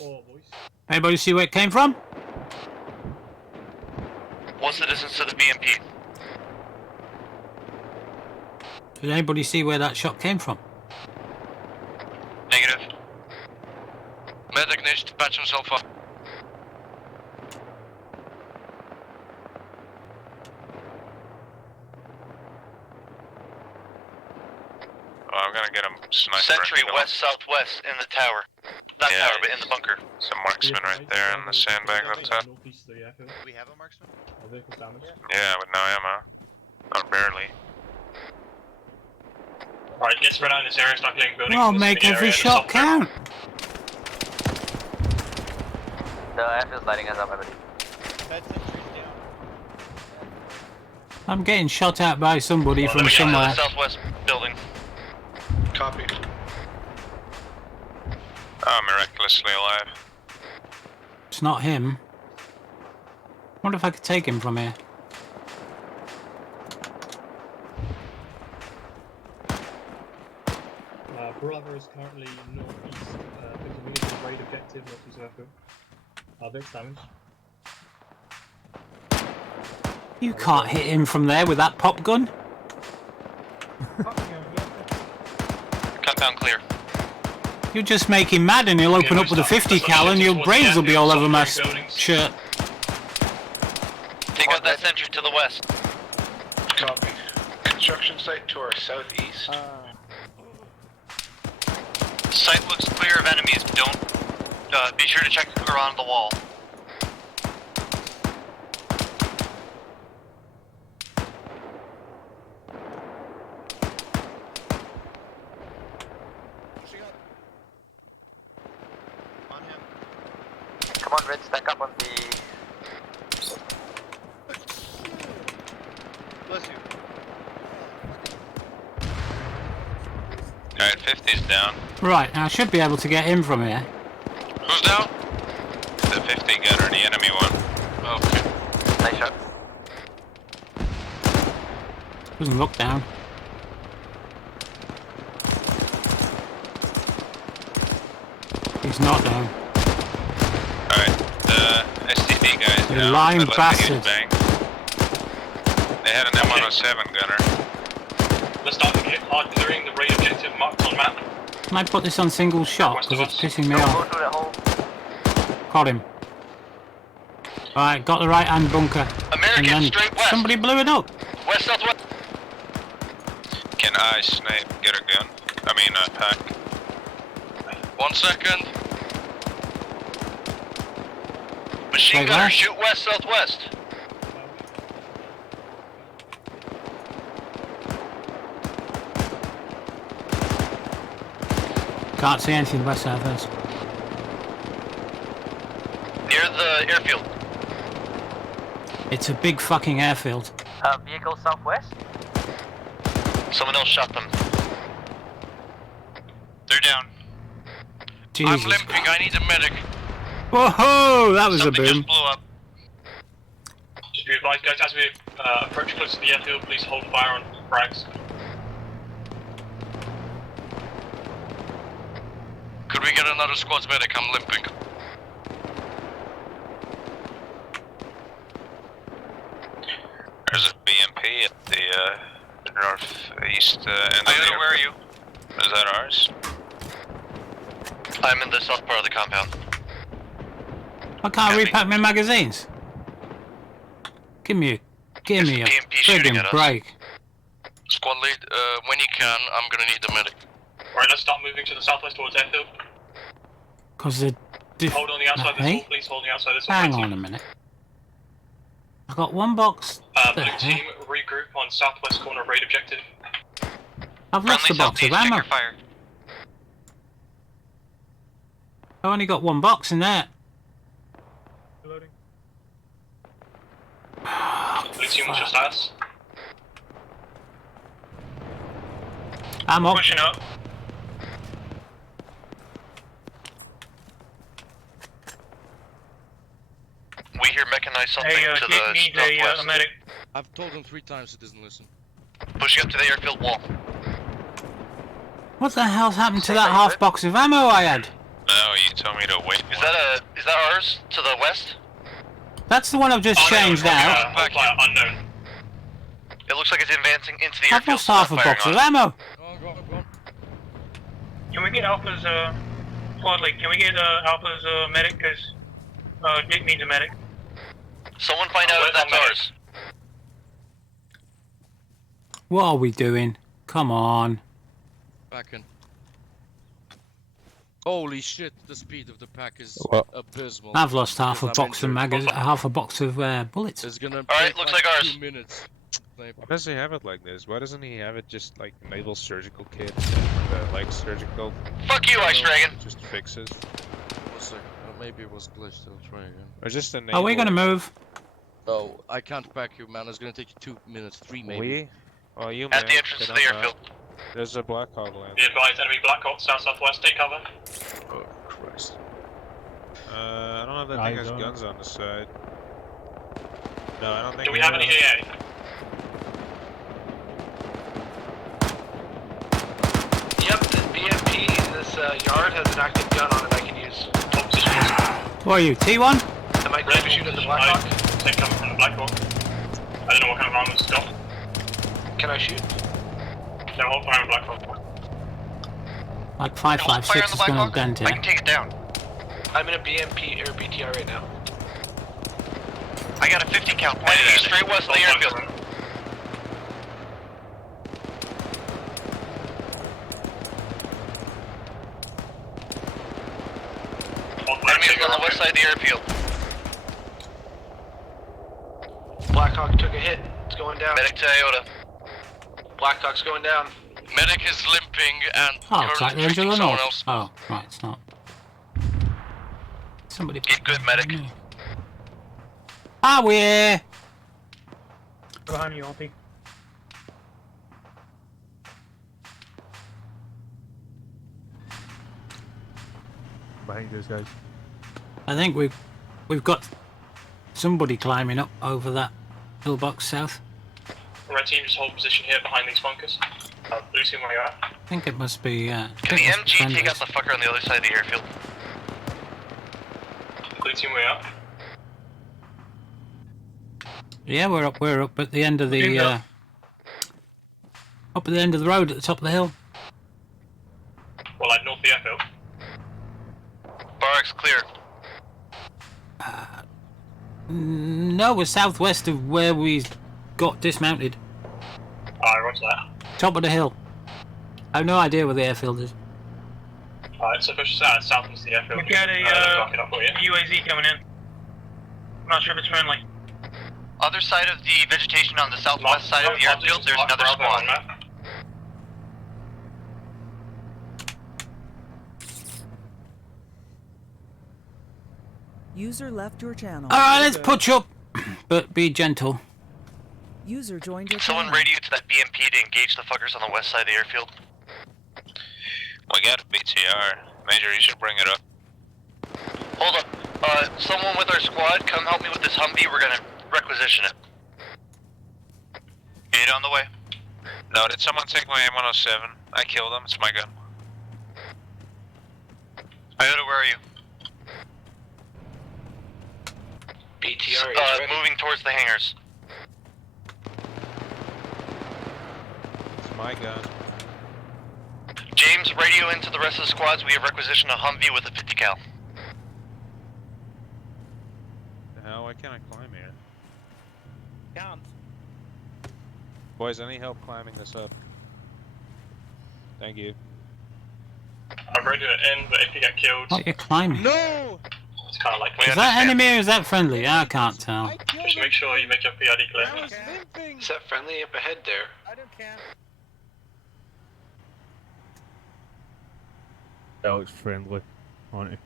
Oh, boys. Anybody see where it came from? What's the distance to the BMP? Did anybody see where that shot came from? Negative. Medic needs to patch himself up. Oh, I'm gonna get him sniper. Sentry and kill him. west southwest in the tower. Not Yeah. tower, but in the bunker. Some marksman right there in the sandbag up top. No pieces of the airfield. We have a marksman? Our vehicle's damaged. Yeah, with no ammo. Or barely. Alright, get spread out in this area, start getting buildings. Well, in this make mini every area, shot there's something. count. The airfield's lighting us up, I believe. I'm getting shot at by somebody from Let me get to the somewhere. southwest building. Copy. Oh, miraculously alive. It's not him. Wonder if I could take him from here. Bravo is currently northeast. The community raid objective, northeast airfield. Our Vic's damaged. You can't hit him from there with that pop gun. Compound clear. You just make him mad and he'll open up with a 50 cal and your brains will be all over my shirt. Take out that sentry to the west. Copy. Construction site to our southeast. Site looks clear of enemies. Don't. Be sure to check around the wall. on, Red, stack up on the... Bless you. Alright, 50's down. Right, now I should be able to get in from here. Who's down? The 50 gunner, the enemy one. Okay. Nice shot. Doesn't look down. He's not down. Alright, the STD guys You down. lying I'd like to bastard. get banged. They had an M107 gunner. Let's start hard clearing the raid objective marked on map. Can I put this on single shot? Because it's pissing me off. Got him. Alright, got the right hand bunker. American, and then straight west. somebody blew it up. West, southwest. Can I snipe, get a gun? I mean, a pack. 1 second. Machine Wait, gunner, what? shoot west, southwest. Can't see anything west southwest. Near the airfield. It's a big fucking airfield. Vehicle southwest. Someone else shot them. They're down. Jesus. I'm limping, I need a medic. Whoa, that was Something a boom. just blew up. Just be advised, guys, as we approach close to the airfield, please hold fire on frags. Could we get another squad's medic? I'm limping. There's a BMP at the northeast end. Where are you? Is that ours? I'm in the south part of the compound. I can't repack my magazines. Give me a shooting friggin' at us. break. Squad lead, when you can, I'm gonna need the medic. Alright, let's start moving to the southwest towards airfield. Cause the Hold on the outside of this Hey? wall, please hold on the outside of this wall. Hang on a minute. I've got one box. Blue there. team, regroup on southwest corner raid objective. I've lost a box of ammo. I've only got one box in there. Reloading. Blue team, what's your status? I'm up. Pushing up. We hear mechanized something to the need southwest. a medic. I've told him 3 times, he doesn't listen. Pushing up to the airfield wall. What the hell's happened to that half box of ammo I had? No, you told me to wait. Is that ours? To the west? That's the one I've just changed out. Unknown. It looks like it's advancing into the I've airfield. lost half a Firing box on of it. ammo. Can we get Alpha's squad lead? Can we get Alpha's medic? Because Dick needs a medic. Someone find out if that's ours. What are we doing? Come on. Back in. Holy shit, the speed of the pack is abysmal. I've lost half a Because I'm box of injured. half a box of bullets. It's gonna Alright, take looks like ours. 2 minutes. Why does he have it like this? Why doesn't he have it just like naval surgical kit, like surgical? Fuck you, Ice Dragon. Just fixes. One second. Maybe it was glitched. I'll try again. Or just a Are naval. we gonna move? Oh, I can't back you, man. It's gonna take you 2 minutes, 3 maybe. We? Oh, you At man. the entrance to the airfield. There's a Black Hawk land. Be advised, enemy Black Hawk, south-southwest, take cover. Oh, Christ. I don't know if that thing has guns on the side. No, I don't think. Do we have any AA? Yep, the BMP in this yard has an active gun on it I can use. Top positions. What are you, T1? Am I going to shoot at the Black Hawk? Take cover from the Black Hawk. I don't know what kind of armor it's got. Can I shoot? No, hold fire on Black Hawk. Like 5.56 is gonna dent I can it. take it down. I'm in a BMP or BTR right now. I got a 50 count pointed at it. Straight west of the airfield. Enemies on the west side of the airfield. Black Hawk took a hit. It's going down. Medic to Iota. Black Hawk's going down. Medic is limping and Oh, it's like the currently engine treating or someone not? else. Oh, right, it's not. Somebody. Get good, medic. Ah, we're here. Behind you, Alpi. Behind those guys. I think we've got somebody climbing up over that pillbox south. Red team, just hold position here behind these bunkers. Blue team, where you at? I think it must be. Can the MG take out the fucker on the other side of the airfield? Blue team, where you at? Yeah, we're up at the end of the up at the end of the road at the top of the hill. Well, like north of the airfield. Barracks clear. No, we're southwest of where we got dismounted. Alright, roger that. Top of the hill. I have no idea where the airfield is. Alright, so push us south into the airfield. We got a UAZ coming in. I'm not sure if it's friendly. Other side of the vegetation on the southwest side of the airfield, there's another squad. User left your channel. Alright, let's push up, but be gentle. User joined your Someone channel. radio to that BMP to engage the fuckers on the west side of the airfield. We got a BTR. Major, you should bring it up. Hold up. Someone with our squad, come help me with this Humvee. We're gonna requisition it. Gate on the way. No, did someone take my M107? I killed him. It's my gun. Iota, where are you? BTR is ready. Moving towards the hangars. It's my gun. James, radio into the rest of the squads. We have requisitioned a Humvee with a 50 cal. The hell? Why can't I climb here? Can't. Boys, I need help climbing this up. Thank you. I'm ready to end, but if you get killed... What, you're climbing? No! It's kind of like... Is that enemy or is that friendly? I can't tell. Just make sure you make your PID clear. Is that friendly up ahead there? I don't care. That looks friendly, aren't it?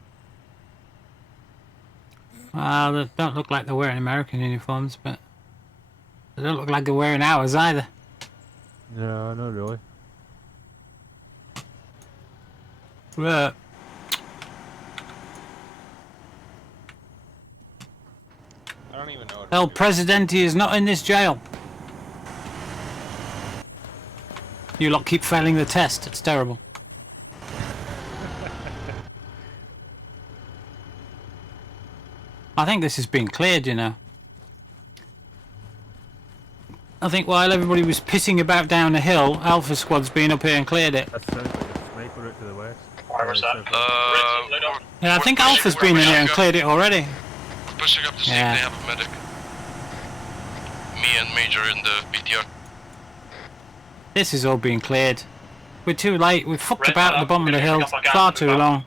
Well, they don't look like they're wearing American uniforms, but they don't look like they're wearing ours either. No, not really. Right. I don't even know what El Presidente is not in this jail. You lot keep failing the test. It's terrible. I think this has been cleared, you know. I think while everybody was pissing about down the hill, Alpha Squad's been up here and cleared it. That sounds like a sniper out to the west. Alright, what's that? Yeah, I think Alpha's been in here and cleared it already. Pushing up to see if they have a medic. Me and Major in the BTR. This is all being cleared. We're too late. We've fucked about at the bottom of the hill far too long.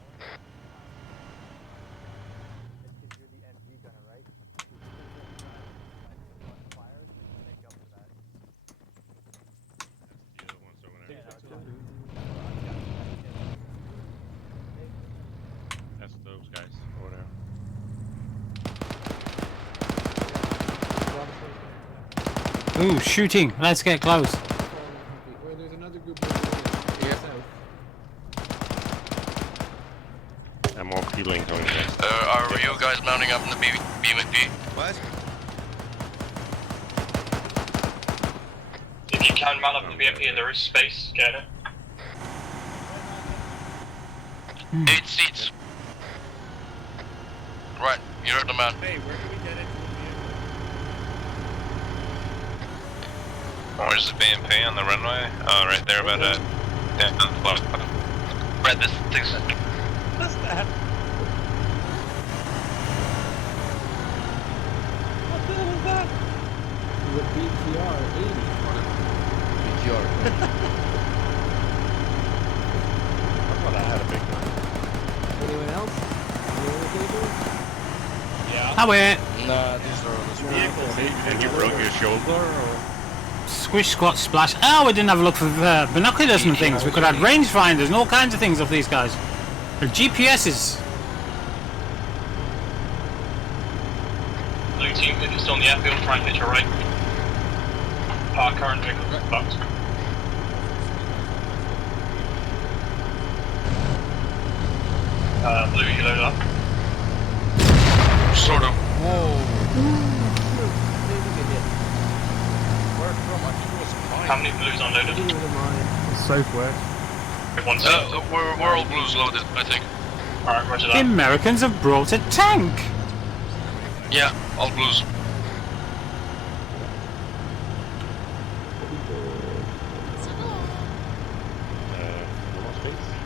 That's those guys, or whatever. Ooh, shooting. Let's get close. Wait, there's another group I'm more peeling going next. Are you guys mounting up in the BMP? What? If you can mount up in the BMP and there is space, get it. 8 seats. Right, you heard the man. Hey, where do we get it? Where's the BMP on the runway? Oh, right there about it. Brad, this thing's... What's that? What the hell is that? The BTR 80. BTR. I thought I had a big one. Anyone else? Any other people? Yeah. How it? Nah, these are all the And you broke your shoulder, or? Squish, squat, splash. Oh, we didn't have a look for binoculars and things. We could have rangefinders and all kinds of things off these guys. They're GPSs. on the airfield, try and hit your right. Our current vehicle is fucked. Blue, you loaded up? Sort of. Whoa. How many blues unloaded? Southwest. We're all blues loaded, I think. Alright, roger The that. Americans have brought a tank. Yeah, all blues.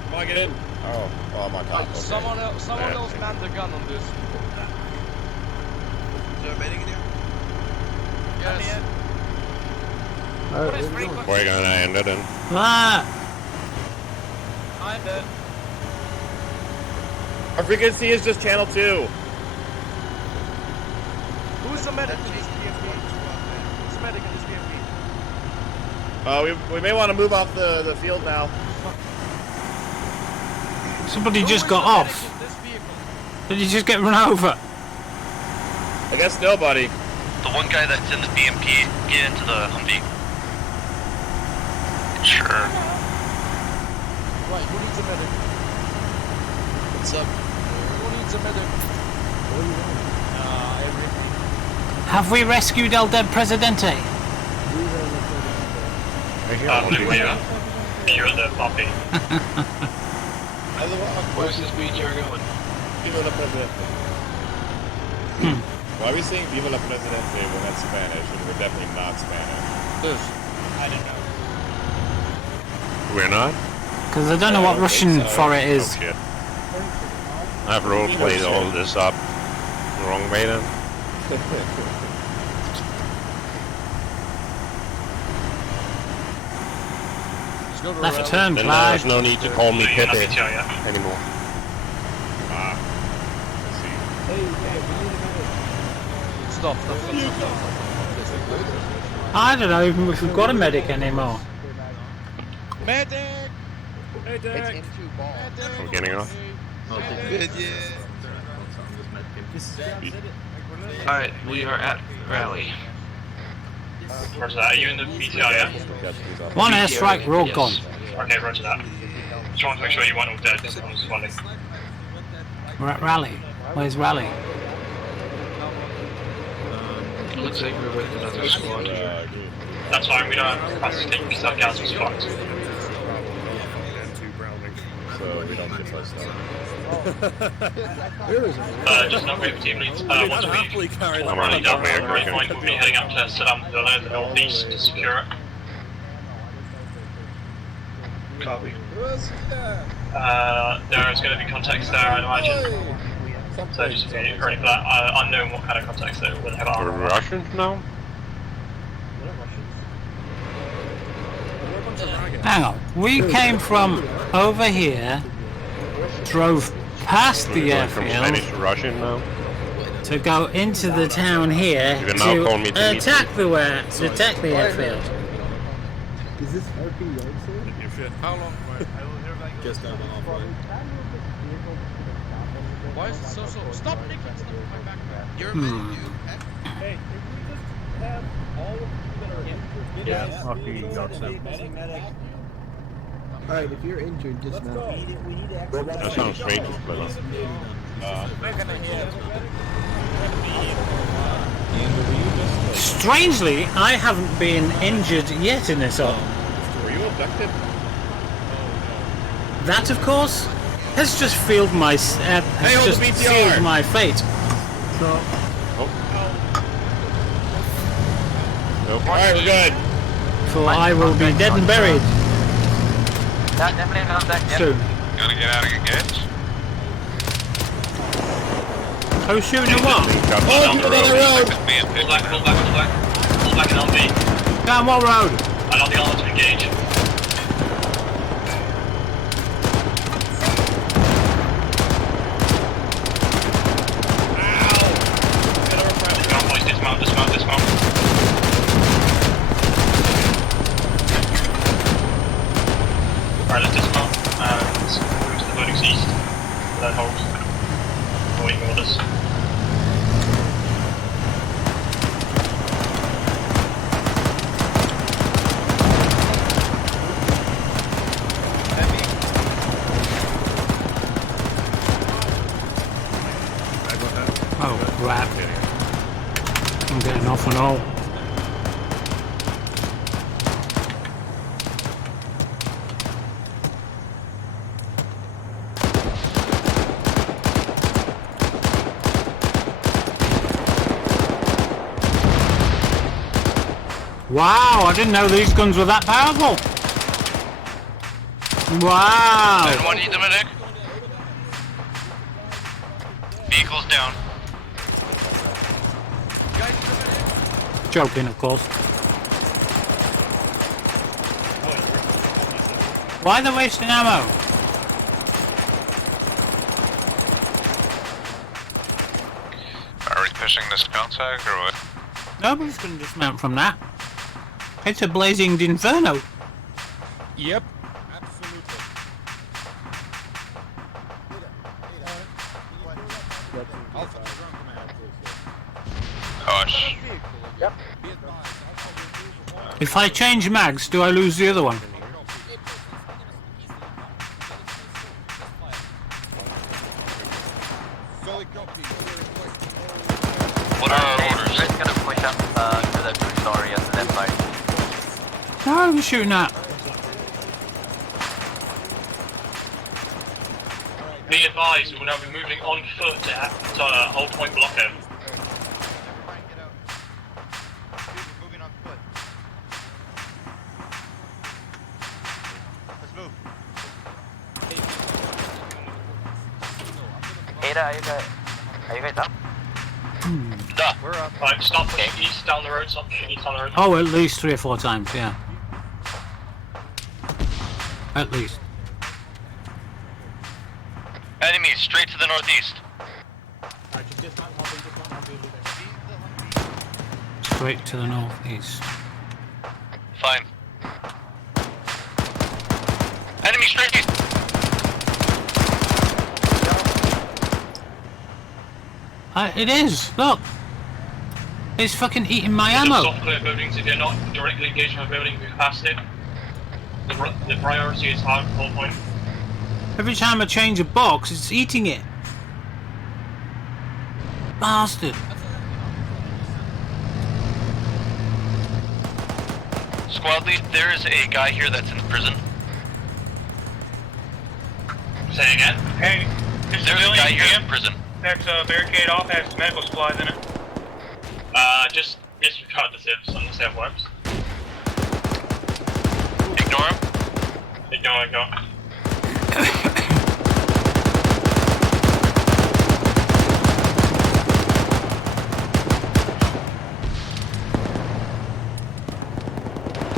Come on, get in. Oh my god. Okay. Someone else man the gun on this. Is there a medic in here? Yes. We're gonna end it in. Ah! I'm dead. Our frequency is just channel 2. Who's the medic in this BMP? Who's the medic in this BMP? We may want to move off the field now. Somebody just got off. Did you just get run over? I guess nobody. The one guy that's in the BMP, get into the Humvee. Sure. Right, who needs a medic? What's up? Who needs a medic? Everything. Have we rescued El Dead Presidente? Blue, you're at the puppy. Where's this BTR going? Viva la Presidente. Why are we saying Viva la Presidente when that's Spanish and we're definitely not Spanish? I don't know. We're not? Because I don't know what Russian for it is. Oh shit. I've roleplayed all this up the wrong way then. Left turn, Then Clyde. there's no need to call me Pepe anymore. Stop. I don't know even if we've got a medic anymore. Medic! We're getting off. Alright, we are at rally. Roger that. Are you in the BTR, yeah? One airstrike, we're all gone. Okay, roger that. Just want to make sure you weren't all dead. I was responding. We're at rally. Where's rally? Looks like we're with another squad here. That's fine, we don't have capacity to take because that gas was fucked. So we don't get close enough. Just not wait for team leads. Once Once we we I'm rally on down the the right point, we'll be heading up to Saddam Villa in the northeast to secure it. Copy. There is going to be contacts there, I'd imagine. So just be ready for that. Unknown what kind of contacts they will have We're armor. Russians now? Hang on. We came from over here, drove past the We're going from Spanish airfield to Russian now? to go into the town here You can now call me to Dimitri. attack the airfield. Is this RP Yard, How long? Just down the halfway. Why is it so slow? Stop nicking stuff in my backpack. You're a medic, Hey, if we just have all of you that are injured, Yeah, get RP Yard. Alright, if you're injured, just Let's now. go. We need to That sounds racist, but Strangely, I haven't been injured yet in this op. Were you abducted? That, of course, has just sealed my hold the BTR. sealed my fate. So, Alright, we're good. For I will be dead and buried Yeah, definitely not that yet. soon. Gotta get out of engage. Oh, shooting a what? Oh, people on the road! Pull back, pull back, pull back. Pull back and LB. Down what road? Allow the armor to engage. Dismount, boys, dismount, dismount, dismount. Alright, let's dismount and move to the buildings east. Then hold. Waiting orders. no. Wow, I didn't know these guns were that powerful. Wow. Anyone need the medic? Vehicle's down. Joking, of course. Why are they wasting ammo? Are we pushing this contact or what? Nobody's going to dismount from that. It's a blazing inferno. Yep. Absolutely. Gosh. Yep. If I change mags, do I lose the other one? What are our orders? We're just gonna push up to the two-story at the left side. No, I'm shooting at. Be advised, we will now be moving on foot to Old Point Blockade. Ada, are you guys up? We're up. Right, stop pushing east down the road, stop pushing east down the road. Oh, at least 3 or 4 times, yeah. At least. Enemy straight to the northeast. Straight to the northeast. Fine. Enemy straight east. It is, look. It's fucking eating my ammo. Soft clear buildings. If you're not directly engaged with a building, move past it. The priority is hard Old Point. Every time I change a box, it's eating it. Bastard. Squad lead, there is a guy here that's in prison. Say again? Hey, there's a guy here in prison. Next barricade off has medical supplies in it. Just disregard the zips on the zip webs. Ignore him. Ignore.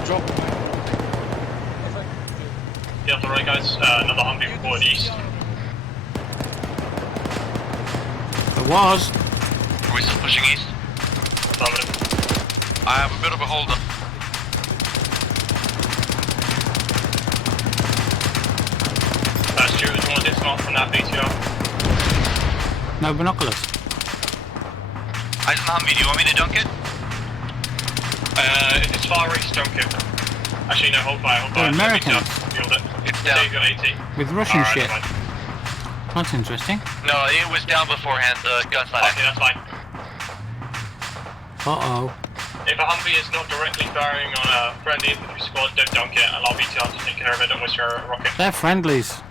Drop. Get off the right, guys. Another Humvee reported east. It was. Are we still pushing east? I have a bit of a hold up. Stuart, do you want to dismount from that BTR? No binoculars. I just Humvee, do you want me to dunk it? If it's far east, dunk it. Actually, no, hold fire. They're Americans. It's down. You've got 80. With Russian Alright, shit. fine. That's interesting. No, it was down beforehand. The gun's not Okay, that's fine. Uh-oh. If a Humvee is not directly firing on a friendly infantry squad, don't dunk it. Allow BTR to take care of it. Don't waste your rocket. They're friendlies.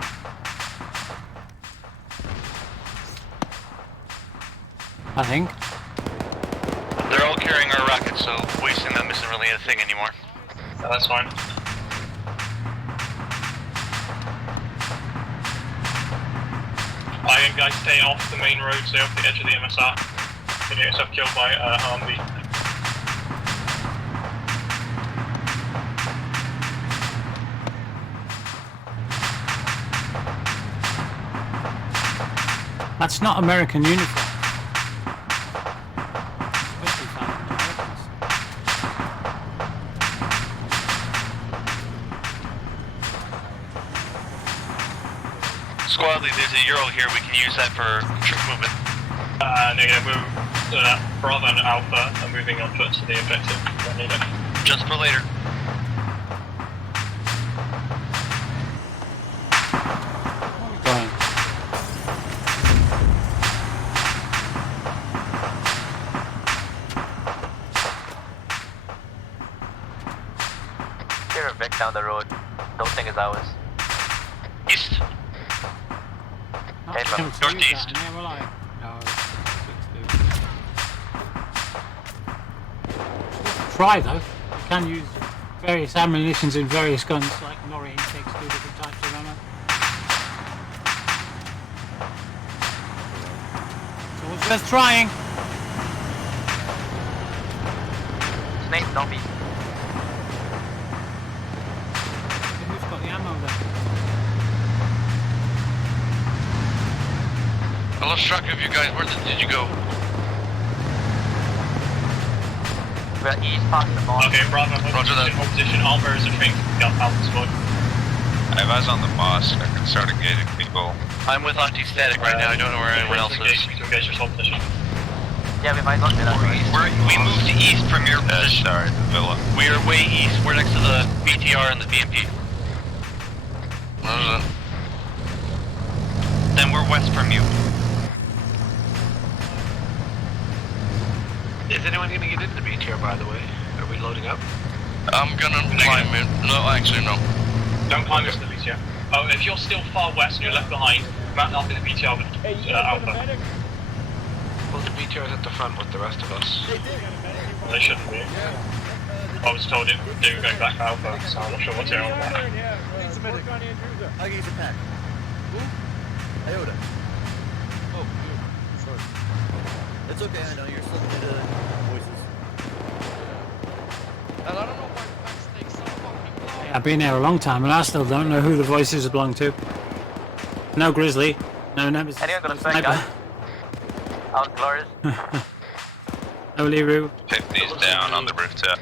I think. They're all carrying our rockets, so wasting them isn't really a thing anymore. No, that's fine. Alright, guys, stay off the main road, stay off the edge of the MSR. Can you get yourself killed by a Humvee? That's not American uniform. Squad lead, there's a Euro here. We can use that for troop movement. Negative. Bravo and Alpha are moving on foot to the objective. Don't need it. Just for later. Going. hear a Vic down the road. Don't think it's ours. East. Hey, from northeast. Yeah, will I? No. Try though. You can use various ammunitions in various guns, like Noreen takes 2 different types of ammo. So it's worth trying. Snake zombie. Who's got the ammo then? I lost track of you guys. Where did you go? We're east past the mall. Okay, Bravo. Roger that. Hold position. Armor is a train. Got out the squad. I have eyes on the mosque. I can start engaging people. I'm with anti-static right now. I don't know where anyone else is. To engage your hold position. Yeah, we might not do that. We moved east from your position. Sorry, the villa. We are way east. We're next to the BTR and the BMP. Then we're west from you. Is anyone gonna get into the BTR, by the way? Are we loading up? I'm gonna climb it. No, actually, no. Don't climb into the BTR. Oh, if you're still far west and you're left behind, mount up in the BTR with Alpha. Well, the BTR is at the front with the rest of us. Well, they shouldn't be. I was told they were going back to Alpha, so I'm not sure what's going on with that. I'll get you a pack. Who? Iota. Oh, dude. Sorry. It's okay, I know you're still into voices. And I don't know why Max takes so fucking long. I've been here a long time and I still don't know who the voices belong to. No Grizzly. No Nemesis. Anyone got a spare gun? Out glorious. No Liru. 50's down on the rooftop.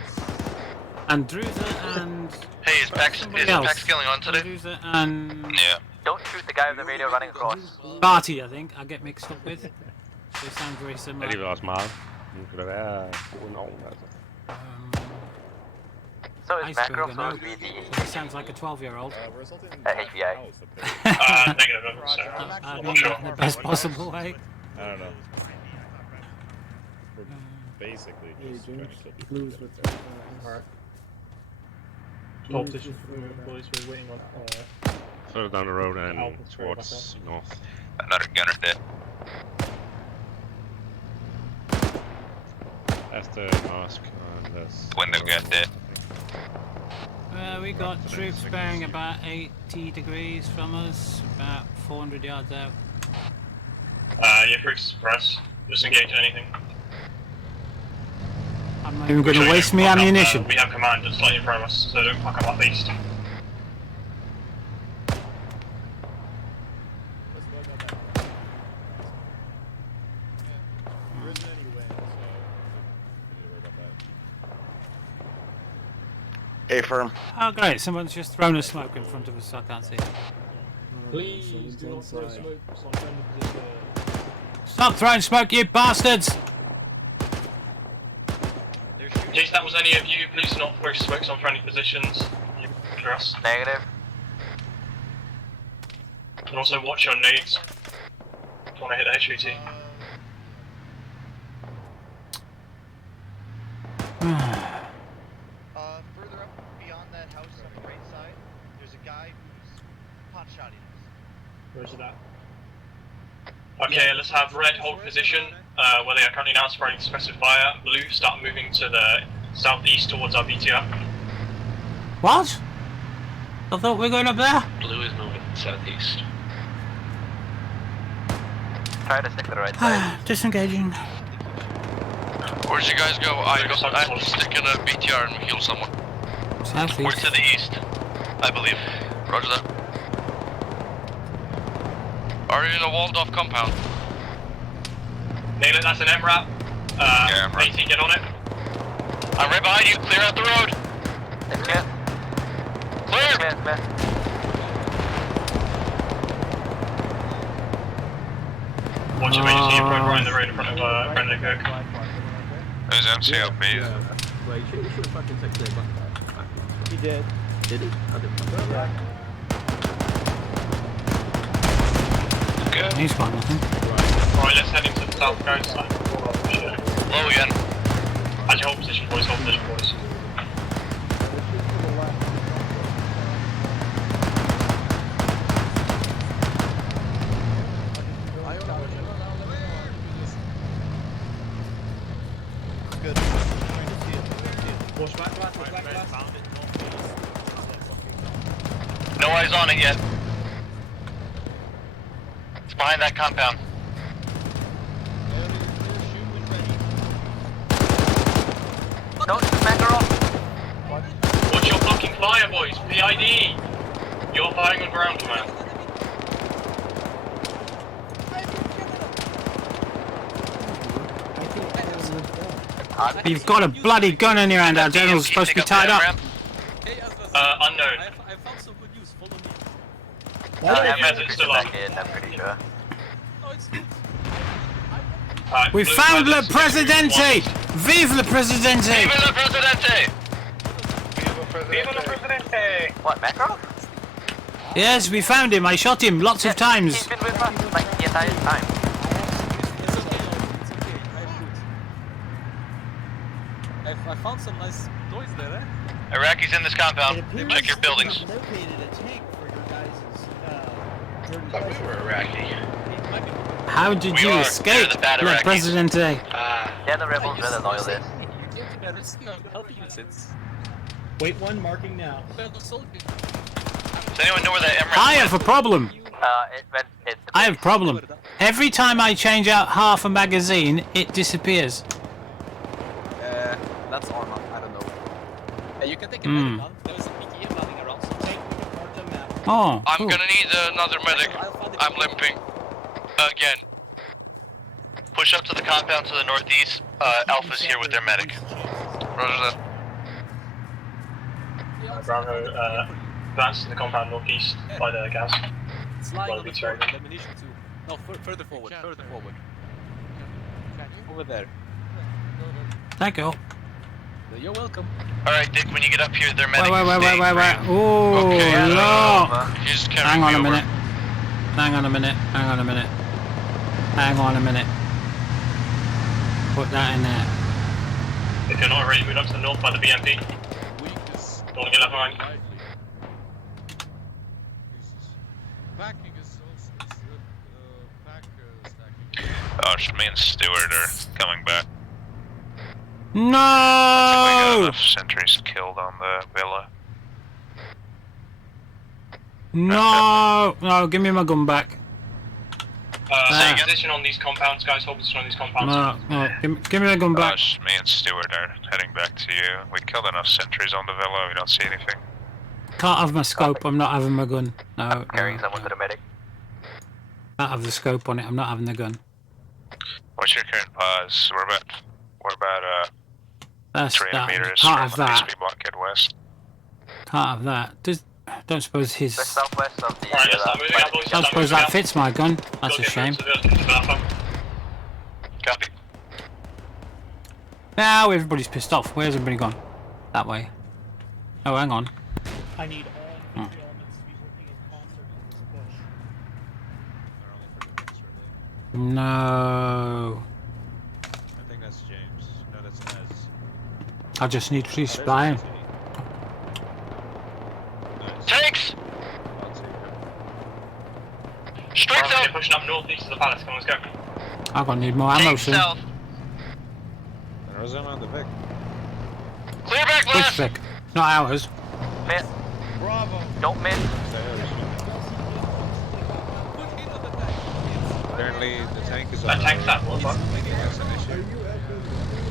And Druza and... Hey, is Pax killing on today? Druza and... Yeah. Don't shoot the guy with the radio running across. Barty, I think, I get mixed up with. They sound very similar. Det er også meget. Nu kan der være en ovn, altså. So is macro Iceberg, so no? is BD. He sounds like a 12-year-old. HBI. Negative, so I I'm mean not sure. that in the best possible way. I don't know. We're basically just trying to kill people. Blues with heart. Hold position, boys. We're waiting on. Further down the road and towards north. Another gunner dead. That's the mosque and that's... Window got dead. We got troops bearing about 80 degrees from us, about 400 yards out. You're free to suppress. Just engage anything. I'm not even going to waste my ammunition. We have command just slightly in front of us, so don't fuck up at least. Hey, firm. Oh great, someone's just thrown a smoke in front of us so I can't see it. Please do not throw smoke. Stop throwing smoke, you bastards! In case that was any of you, please do not throw smokes on friendly positions. You for us. Negative. And also watch your nades. Don't want to hit the HVT. Further up beyond that house on the right side, there's a guy who's pot-shotting us. Where's it at? Okay, let's have red hold position, where they are currently now spreading suppressive fire. Blue, start moving to the southeast towards our BTR. What? I thought we were going up there? Blue is moving southeast. Try to stick to the right side. Disengaging. Where'd you guys go? I have to stick in a BTR and heal someone. Southeast. We're to the east, I believe. Roger that. Are you in a walled off compound? Nail it, that's an MRAP. Yeah, MRAP. AT, get on it. I'm right behind you, clear out the road! It's clear. Clear! Clear, clear. Watch your emergency approach right in the road in front of friendly vehicle. There's MCLB. Well, you should have fucking texted him back. He did. Did he? I didn't. Yeah. Good. He's got nothing. Alright, let's head into the south coast. Low again. How's your hold position, boys? Hold position, boys. No eyes on it yet. It's behind that compound. Don't Makarov. Watch your fucking fire, boys. PID. You're firing on ground command. You've got a bloody gun in your hand. Our general's supposed to be tied up. Unknown. I found some good news. Follow me. Still up. I'm pretty sure. We found Le Presidente! Vive Le Presidente! Vive le Presidente! Viva la Presidente! What, Makarov? Yes, we found him. I shot him lots of times. He's been with us like the entire time. I found some nice toys there, eh? Iraqis in this compound. Check your buildings. Located a tank for your guys' dirty Thought we were Iraqi. How did We you are. escape, They're the bad Le Iraqis. Presidente? Yeah, the rebels were the loyalists. You came to my rescue. I'm helping you since. Wait, one marking now. Does anyone know where that emerald I have a problem. I have a problem. Every time I change out half a magazine, it disappears. That's armor. I don't know. You can take a medic gun. There was a PKM running around. So take the map. Oh, I'm cool. gonna need another medic. I'm limping. Again. Push up to the compound to the northeast. Alpha's here with their medic. Roger that. Bravo, advance to the compound northeast by the gas. It's lying Well, on the it's floor. very- Ammunition too. No, further forward. Further forward. Over there. Thank you. You're welcome. Alright, Dick, when you get up here, their medic Wait. is staying for you. Oh, Okay, no. You're just carrying Hang on me a over. minute. Hang on a minute. Hang on a minute. Hang on a minute. Put that in there. If you're not already moved up to the north by the BMP, don't want to get left behind. Me and Stewart are coming back. We got No! enough sentries killed on the villa. No! No, give me my gun back. Stay position on these compounds, guys. Hold position on these compounds. No, give me the gun back. Me and Stewart are heading back to you. We killed enough sentries on the villa, we don't see anything. Can't have my scope, I'm not having my gun. No. Carrying someone to the medic. Can't have the scope on it, I'm not having the gun. What's your current pause? We're about That's 300 that. meters Can't from have that. BSP blockade west. Can't have that. Don't suppose his. The southwest of the. Don't suppose that fits my gun. That's a shame. Copy. Now everybody's pissed off. Where's everybody gone? That way. Oh, hang on. I need all Oh. three elements to be working in concert in this push. No. I think that's James. No, that's Nez. I just need resupplying. Tanks! Straight They're south! pushing up northeast of the palace. Come on, let's go. I'm gonna need more ammo Tanks soon. south. There's them on the Vic. Clear back Which left! Vic? Not ours. Miss. Bravo. Don't miss. Apparently the tank is That tank's up. What's up? That's an issue.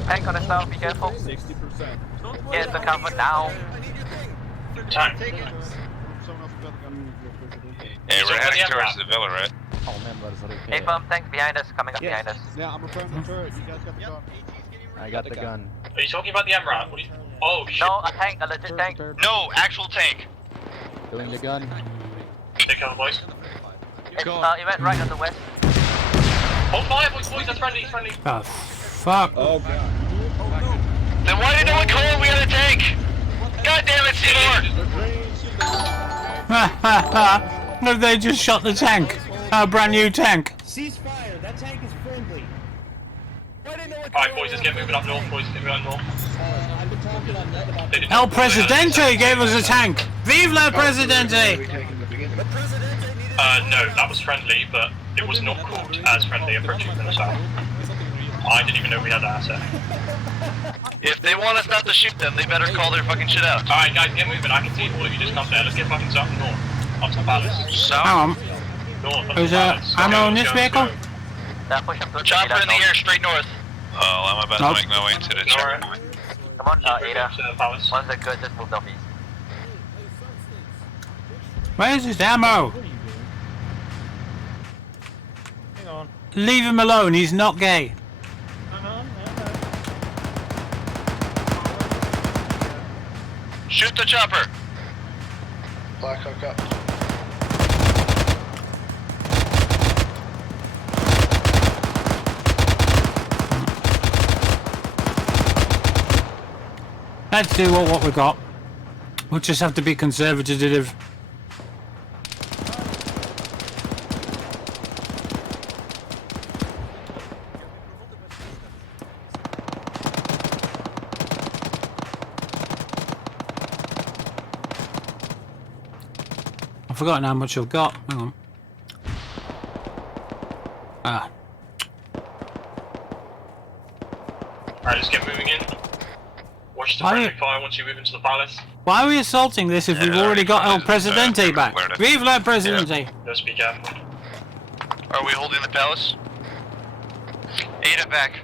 Tank on the south, be careful. 60%. Get the cover now. Tank. Hey, we're heading towards the villa, right? Hey, tank behind us, coming up behind us. Yeah, I'm repairing the turret. You guys got the gun. I got the gun. Are you talking about the MRAP? What are you... Oh shit. No, a tank, a legit tank. No, actual tank. Doing the gun. Take cover, boys. It went right on the west. Hold fire, boys. That's friendly. It's friendly. Oh, fuck. Oh god. Then why did no one call when we had a tank? God damn it, Seymour! No, they just shot the tank. A brand new tank. Ceasefire. That tank is friendly. Alright, boys, let's get moving up north, boys. Get moving north. I've been talking on net about. They did El not call it out. Presidente gave us a tank. Vive la Presidente! No, that was friendly, but it was not called as friendly approaching from the south. I didn't even know we had that asset. If they want us not to shoot them, they better call their fucking shit out. Alright, guys, get moving. I can see all of you just come there. Let's get fucking south and north. Up to the palace. Hang on. North of Is the there palace. ammo in this Go, vehicle? go. Chopper in the air, straight north. Oh, I'm about Nope. to make my way to the Alright. checkpoint. Come on, Ada. To the palace. Once they're good, just move northeast. Where's his ammo? Hang on. Leave him alone, he's not gay. Shoot the chopper. Black Hawk up. Let's do what we got. We'll just have to be conservative. I've forgotten how much I've got. Hang on. Ah. Alright, let's get moving in. Watch the friendly fire once you move into the palace. Why are we assaulting this if we've already got El Presidente back? Vive la Presidente! Just be careful. Are we holding the palace? Ada back.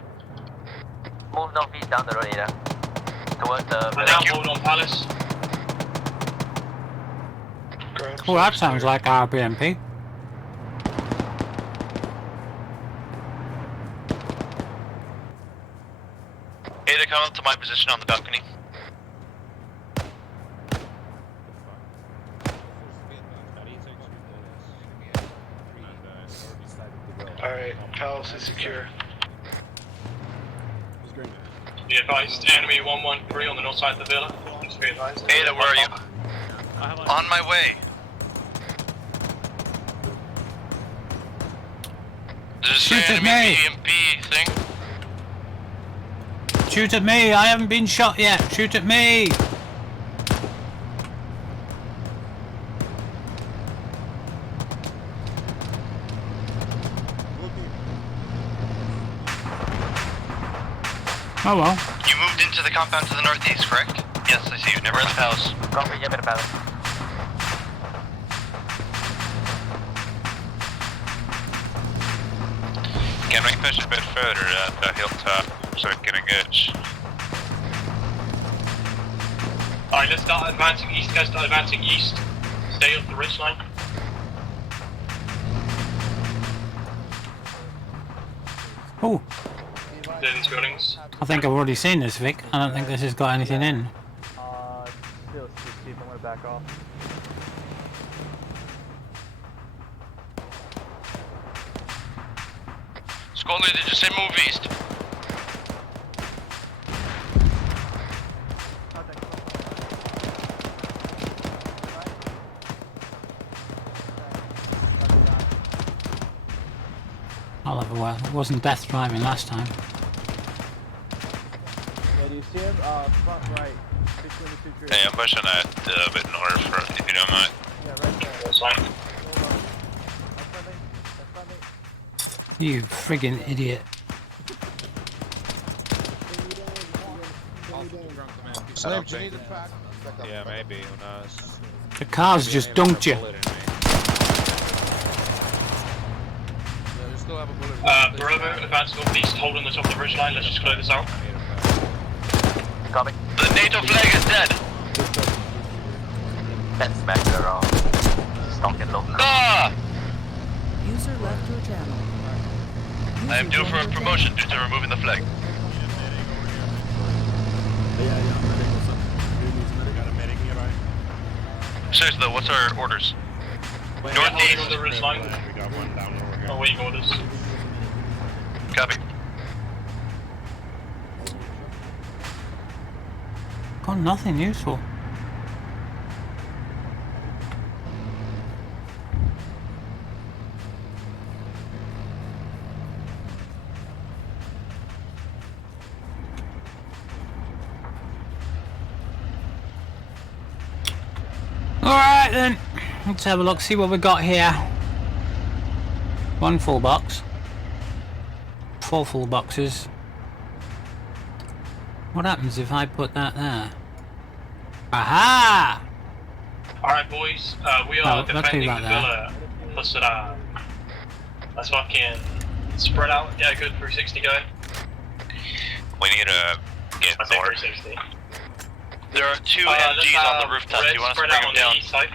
Move northeast down the road, Ada. Towards the... And now hold on palace. Oh, that sounds like our BMP. Ada, come up to my position on the balcony. Alright, palace is secure. Be advised, enemy 113 on the north side of the villa. Just be advised. Ada, where are you? On my way. Does it say Shoot at enemy me. BMP thing? Shoot at me! I haven't been shot yet! Shoot at me! Oh well. You moved into the compound to the northeast, correct? Yes, I see you. Never at the palace. Copy, yeah, better palace. Can we push a bit further at the hilltop so I can engage? Alright, let's start advancing east, guys. Start advancing east. Stay up the ridge line. Oh, Clear these buildings. I think I've already seen this, Vic. I don't think this has got anything in. Still, Steve, I'm gonna back off. Scully, did you say move east? I'll have a while. It wasn't death driving last time. Yeah, do you see him? Front right. Between the two trees. Hey, I'm pushing that a bit north, if you don't mind. Yeah, right there. That's fine. You friggin' idiot. I don't think. Yeah, maybe. Who knows? The car's just dunked you. Bravo, advance northeast, hold on the top of the ridge line. Let's just clear this out. Copy. The NATO flag is dead. Then smack her off. Stalking low. Ah! User left your channel. I am due for a promotion due to removing the flag. Seriously though, what's our orders? Northeast. On the ridge line. Oh, waiting orders. Copy. Got nothing useful. Alright then, let's have a look, see what we got here. One full box. 4 full boxes. What happens if I put that there? Aha! Alright, boys. We Oh, are lucky defending the right there. villa for Saddam. Let's fucking spread out. Yeah, good. 360 going. We need to get I say north. 360. There are two Let's MGs on have the rooftop. red Do you want us to spread bring out them on down? the east side.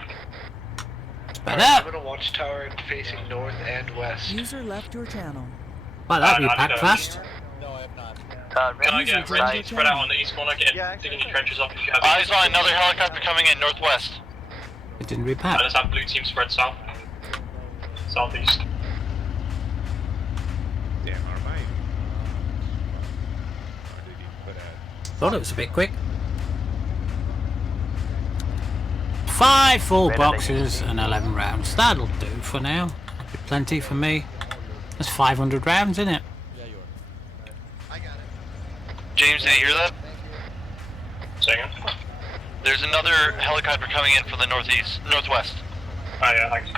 Spread out. I'm in a watchtower facing north and west. User left your channel. Well, that'd be I've packed done. fast. No, I have not. Can I get User red joined team your spread out channel. on the east corner? Digging your trenches up if you have Eyes on another helicopter coming in northwest. It didn't And repack. let's have blue team spread south. Southeast. Damn, our mate. Where did he put at? Thought it was a bit quick. 5 full boxes and 11 rounds. That'll do for now. That'll be plenty for me. That's 500 rounds, isn't it? James, did you hear that? Second. There's another helicopter coming in from the northwest. Oh yeah, thanks.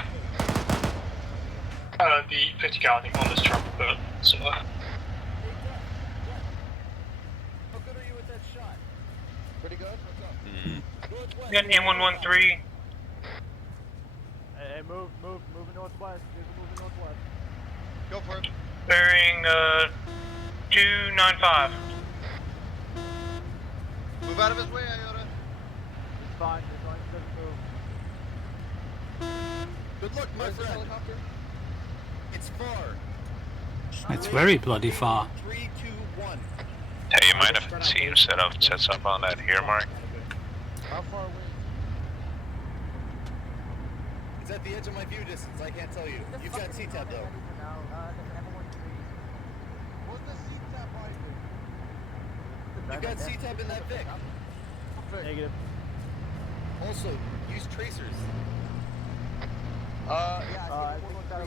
The 50 cal I think on this truck, but so. How good are you with that shot? Pretty good? What's up? Got M113. Hey, moving northwest. Moving northwest. Go for it. Bearing 295. Move out of his way, Iota. It's fine. As long as it doesn't move. Good luck, my friend. Helicopter? It's far. It's very bloody far. 3, 2, 1. Hey, you might have a team sets up on that here mark. How far away? It's at the edge of my view distance. I can't tell you. You've got C-Tab though. What's the C-Tab rifle? You've got C-Tab in that Vic. Negative. Also, use tracers. I think we got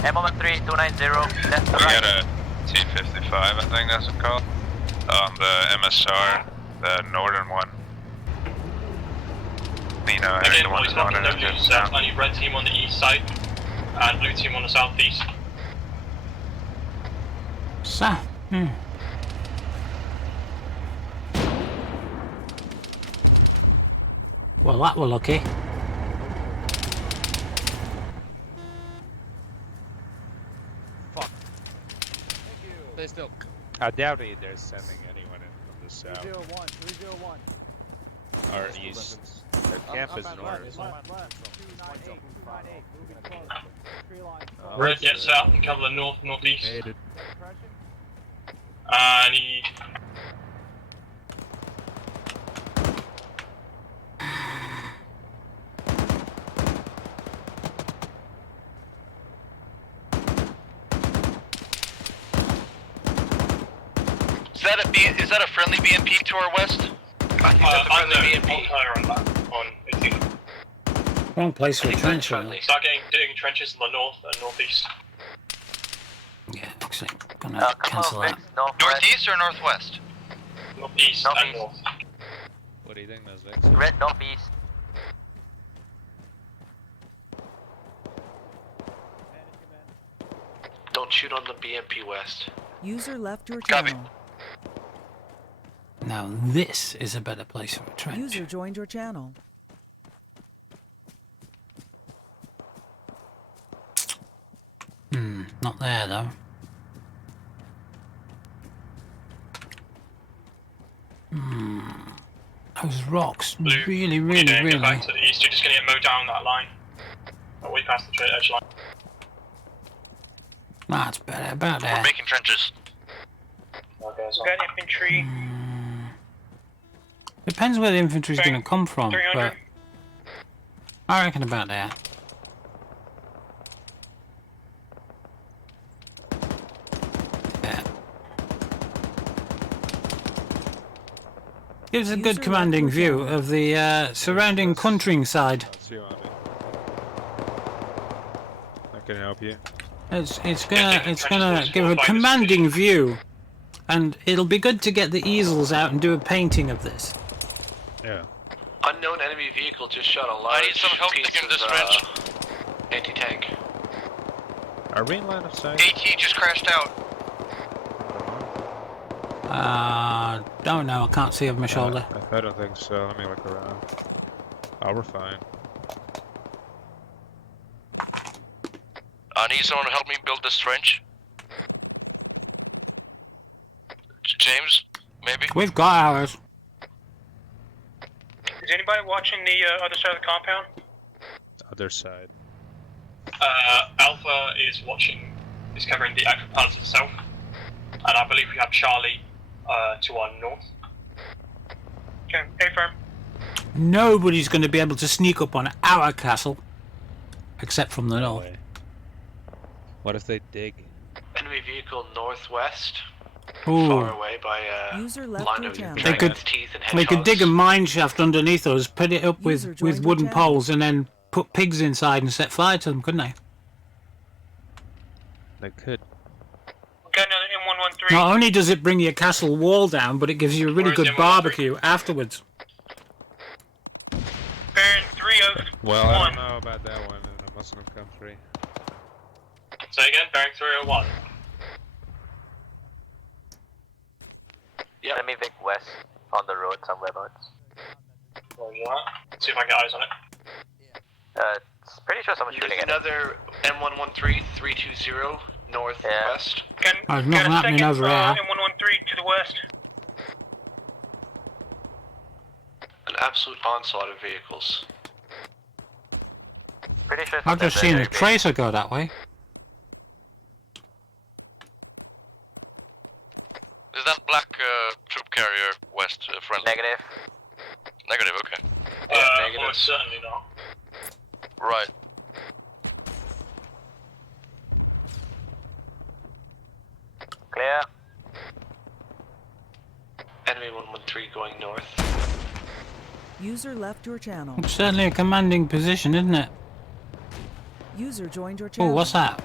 him on the M3 290, left to We right. got a T-55, I think that's it called. The MSR, the northern one. You know, I think Again, the one boys, that's nothing northern W is set. down. I need red team on the east side and blue team on the southeast. So, Well, that were lucky. Fuck. Stay still. I doubt they're sending anyone in from the south 301. or east. Their camp is north. Left. 298. Moving close. Tree line. Red, get south and cover the north, northeast. Hated. I need. Is that a friendly BMP to our west? I think that's a friendly BMP. On that, on 18. Wrong place for a trench. Start digging trenches in the north and northeast. Yeah, actually, gonna cancel that. Northeast or northwest? Northeast and north. What do you think, those Vicks? Red northeast. Don't shoot on the BMP west. User left your Copy. channel. Now this is a better place for a trench. User joined your channel. Not there though. Those rocks, Blue, really. Get back to the east. You're just gonna get mowed down that line. Way past the edge line. That's better, about We're there. making trenches. Okay, so. Got infantry. Depends where the infantry's Bang. gonna come from, 300. but I reckon about there. Yeah. Gives a good User commanding left your view of the surrounding countryside. That's you on it. I can help you. It's gonna give a commanding view, and it'll be good to get the easels out and do a painting of this. Yeah. Unknown enemy vehicle just shot a large I need some help piece digging of this trench. anti-tank. Are we in line of sight? AT just crashed out. Don't know. I can't see over my shoulder. I don't think so. Let me look around. Oh, we're fine. I need someone to help me build this trench. James, maybe? We've got ours. Is anybody watching the other side of the compound? Other side. Alpha is covering the actual palace itself. And I believe we have Charlie to our north. Okay, confirm. Nobody's going to be able to sneak up on our castle, except from the north. What if they dig? Enemy vehicle northwest. Ooh. Far away by User left line your of channel. dragon's teeth and They could dig a hedgehogs. mine shaft underneath us, put it up User with joined your wooden channel. poles, and then put pigs inside and set fire to them, couldn't they? They could. Okay, another M113. Not only does it bring your castle wall down, but it gives you a really Where's good M113? barbecue afterwards. Baron 301. Well, I don't know about that one in a Muslim country. Say again, Baron 301. Enemy Vic West on the road somewhere about. Roger that. See if I can get eyes on it. Pretty sure someone's shooting at it. Another M113 320 northwest. There's nothing happening over there. M113 to the west. An absolute onslaught of vehicles. Pretty sure I've just seen a tracer go that way. Is that black troop carrier west friendly? Negative. Negative, okay. Almost certainly not. Right. Clear. Enemy 113 going north. User left your channel. It's certainly a commanding position, isn't it? User joined your Oh, channel. what's that?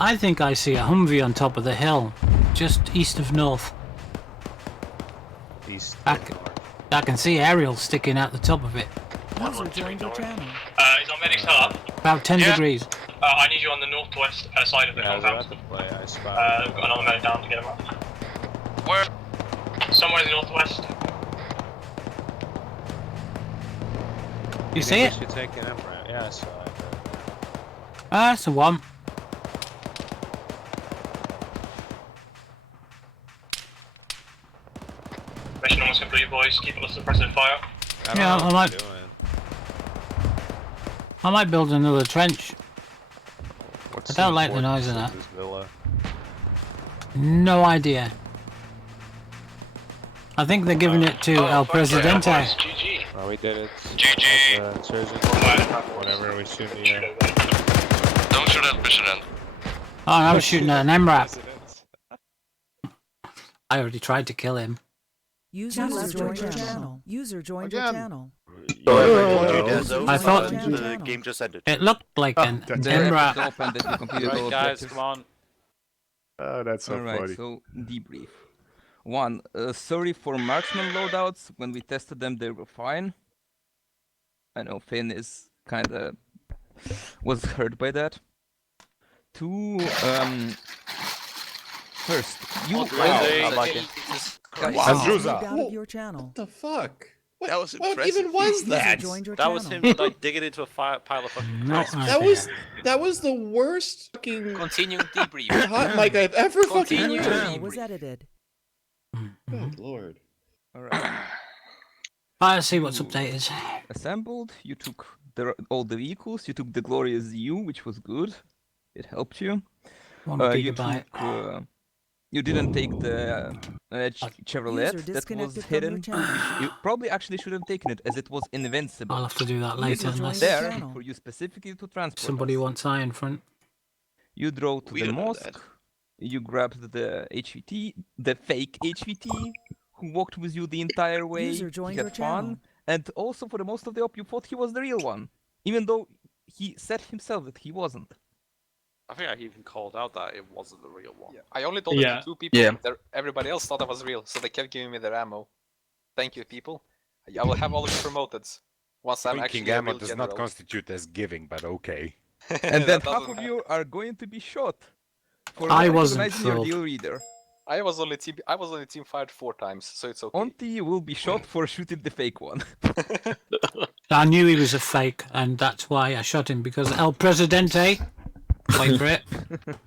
I think I see a Humvee on top of the hill, just east of north. East. I can see aerials sticking out the top of it. User joined your channel. Is our medic still up? About 10 degrees. I need you on the northwest side of the Yeah, I was compound. about to play. I spy. We've got another medic down to get him up. Where? Somewhere in the northwest. You see it? We should take an MRAP. Yeah, I saw it. Ah, that's the one. Mission almost complete, boys. Keep up the suppressive fire. Yeah, I might build another trench. I don't like the noise of that. No idea. I think they're giving it to El Presidente. GG. Oh, we did it. GG. Whatever, we shoot the... Don't shoot at President. Oh, I was shooting at an MRAP. I already tried to kill him. User left your channel. User joined your channel. I thought the game just ended. it looked like an MRAP. Right, guys, come on. Oh, that's so Alright, funny. so debrief. One, sorry for marksman loadouts. When we tested them, they were fine. I know Finn is kinda was hurt by that. Two, first, you Andruza. Out of your channel. What the fuck? What, That was what impressive. even was that? That was him like digging into a pile of fucking No, crisps. That was the worst fucking Continuing debrief. hot mic I've ever fucking Continue. heard. Channel was edited. Good lord. Alright. Let's see what's updated. Assembled, you took all the vehicles, you took the glorious U, which was good. It helped you. 1 You gigabyte. took, you didn't take the Chevrolet User that was disconnected from hidden. your channel. You probably actually should have taken it, as it was invincible. I'll have to do that It later was unless there for you specifically to transport. somebody wants eye in front. You drove to We the don't know mosque. that. You grabbed the HVT, the fake HVT, who walked with you the entire way. User He joined had your fun, channel. and also for the most of the op, you thought he was the real one, even though he said himself that he wasn't. I think I even called out that it wasn't the real one. I only told it Yeah. to 2 people. Yeah. Everybody else thought it was real, so they kept giving me their ammo. Thank you, people. I will have all of you promoted once I'm actually Drinking a ammo real does general. not constitute as giving, but okay. And then That half doesn't of you are going to be shot. for I not wasn't recognizing your thrilled. deal reader. I was only team fired 4 times, so it's okay. Onti will be shot for shooting the fake one. I knew he was a fake, and that's why I shot him, because El Presidente, wait for it,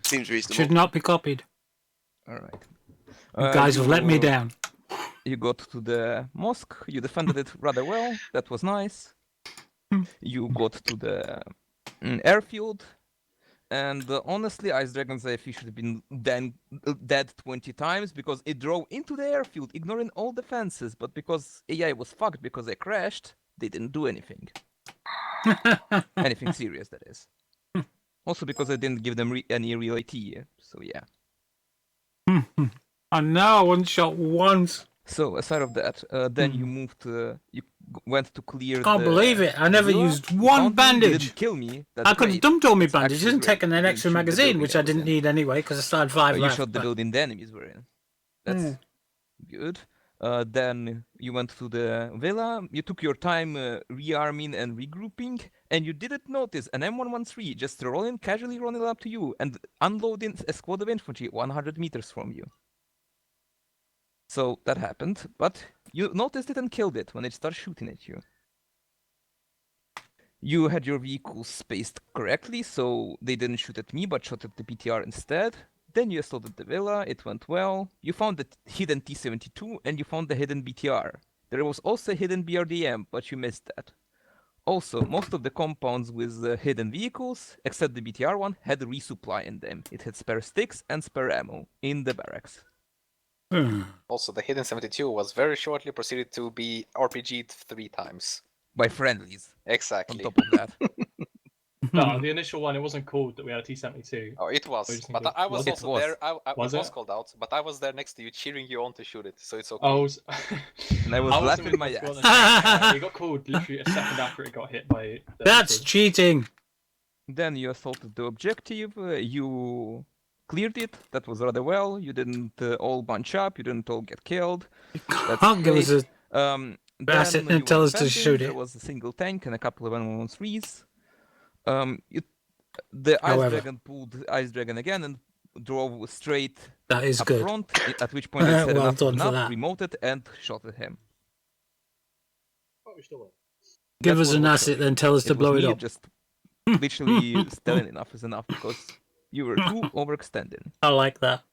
Seems reasonable. should not be copied. Alright. You guys have let me down. You got to the mosque, you defended it rather well, that was nice. You got to the airfield, and honestly, Ice Dragon's AFE should have been dead 20 times because it drove into the airfield, ignoring all defenses, but because AI was fucked because they crashed, they didn't do anything. Anything serious, that is. Also because I didn't give them any real AT, so yeah. I know, I wasn't shot once. So aside of that, then you moved. You went to clear. Can't believe it. I never used one bandage. You didn't kill me. That's I could have great. dumped all my That's bandages actually and great. taken an You extra shoot the magazine, building which I I was didn't in. need anyway because I still had 5 You left. shot the but- building the enemies were in. That's good. Then you went to the villa. You took your time rearming and regrouping, and you didn't notice an M113 just casually rolling up to you and unloading a squad of infantry 100 meters from you. So that happened, but you noticed it and killed it when it started shooting at you. You had your vehicles spaced correctly, so they didn't shoot at me but shot at the BTR instead. Then you assaulted the villa, it went well. You found the hidden T-72 and you found the hidden BTR. There was also a hidden BRDM, but you missed that. Also, most of the compounds with hidden vehicles, except the BTR one, had resupply in them. It had spare sticks and spare ammo in the barracks. Also, the hidden 72 was very shortly proceeded to be RPG'd 3 times. By friendlies. Exactly. On top of that. No, the initial one, it wasn't called that we had a T-72. Oh, it was. just But think I was it also was. there. It Was was it? called out, but I was there next to you, cheering you on to shoot it, so it's okay. I was. And I was I wasn't laughing my with ass. Squad, it got called literally a second after it got hit by. The That's cheating. Then you assaulted the objective, you cleared it, that was rather well, you didn't all bunch up, you didn't all get killed. That's Can't give us great. a Then asset you and were tell us to defending, shoot There it. was a single tank and a couple of M113s. The Ice However. Dragon pulled Ice Dragon again and drove straight That is up good. front, at which point they said Well enough is done for enough, that. remoted and shot at him. Give That us was an what asset, killed then him. tell us to It was blow it me up. just literally telling enough is enough because you were too overextending. I like that.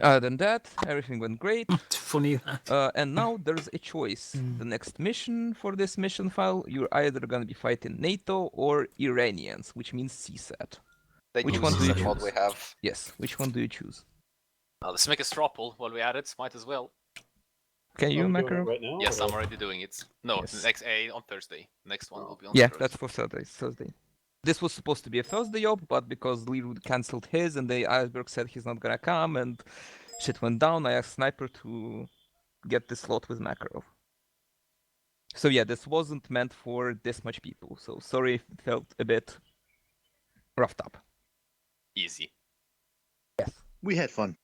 Other than that, everything went great. It's funny that. And now there's a choice. The next mission for this mission file, you're either gonna be fighting NATO or Iranians, which means CSAT. The Which new one do you CSAT mod choose? we have. Yes, which one do you choose? Let's make a straw poll while we at it. Might as well. Can you, we doing it Makarov? right now, Yes, or- I'm already doing it. No, Yes. next on Thursday. Next one will be on Yeah, Thursday. that's for Thursday. This was supposed to be a Thursday op, but because Leroy cancelled his and the Iceberg said he's not gonna come and shit went down, I asked Sniper to get this slot with Makarov. So yeah, this wasn't meant for this much people, so sorry if it felt a bit roughed up. Easy. We had fun.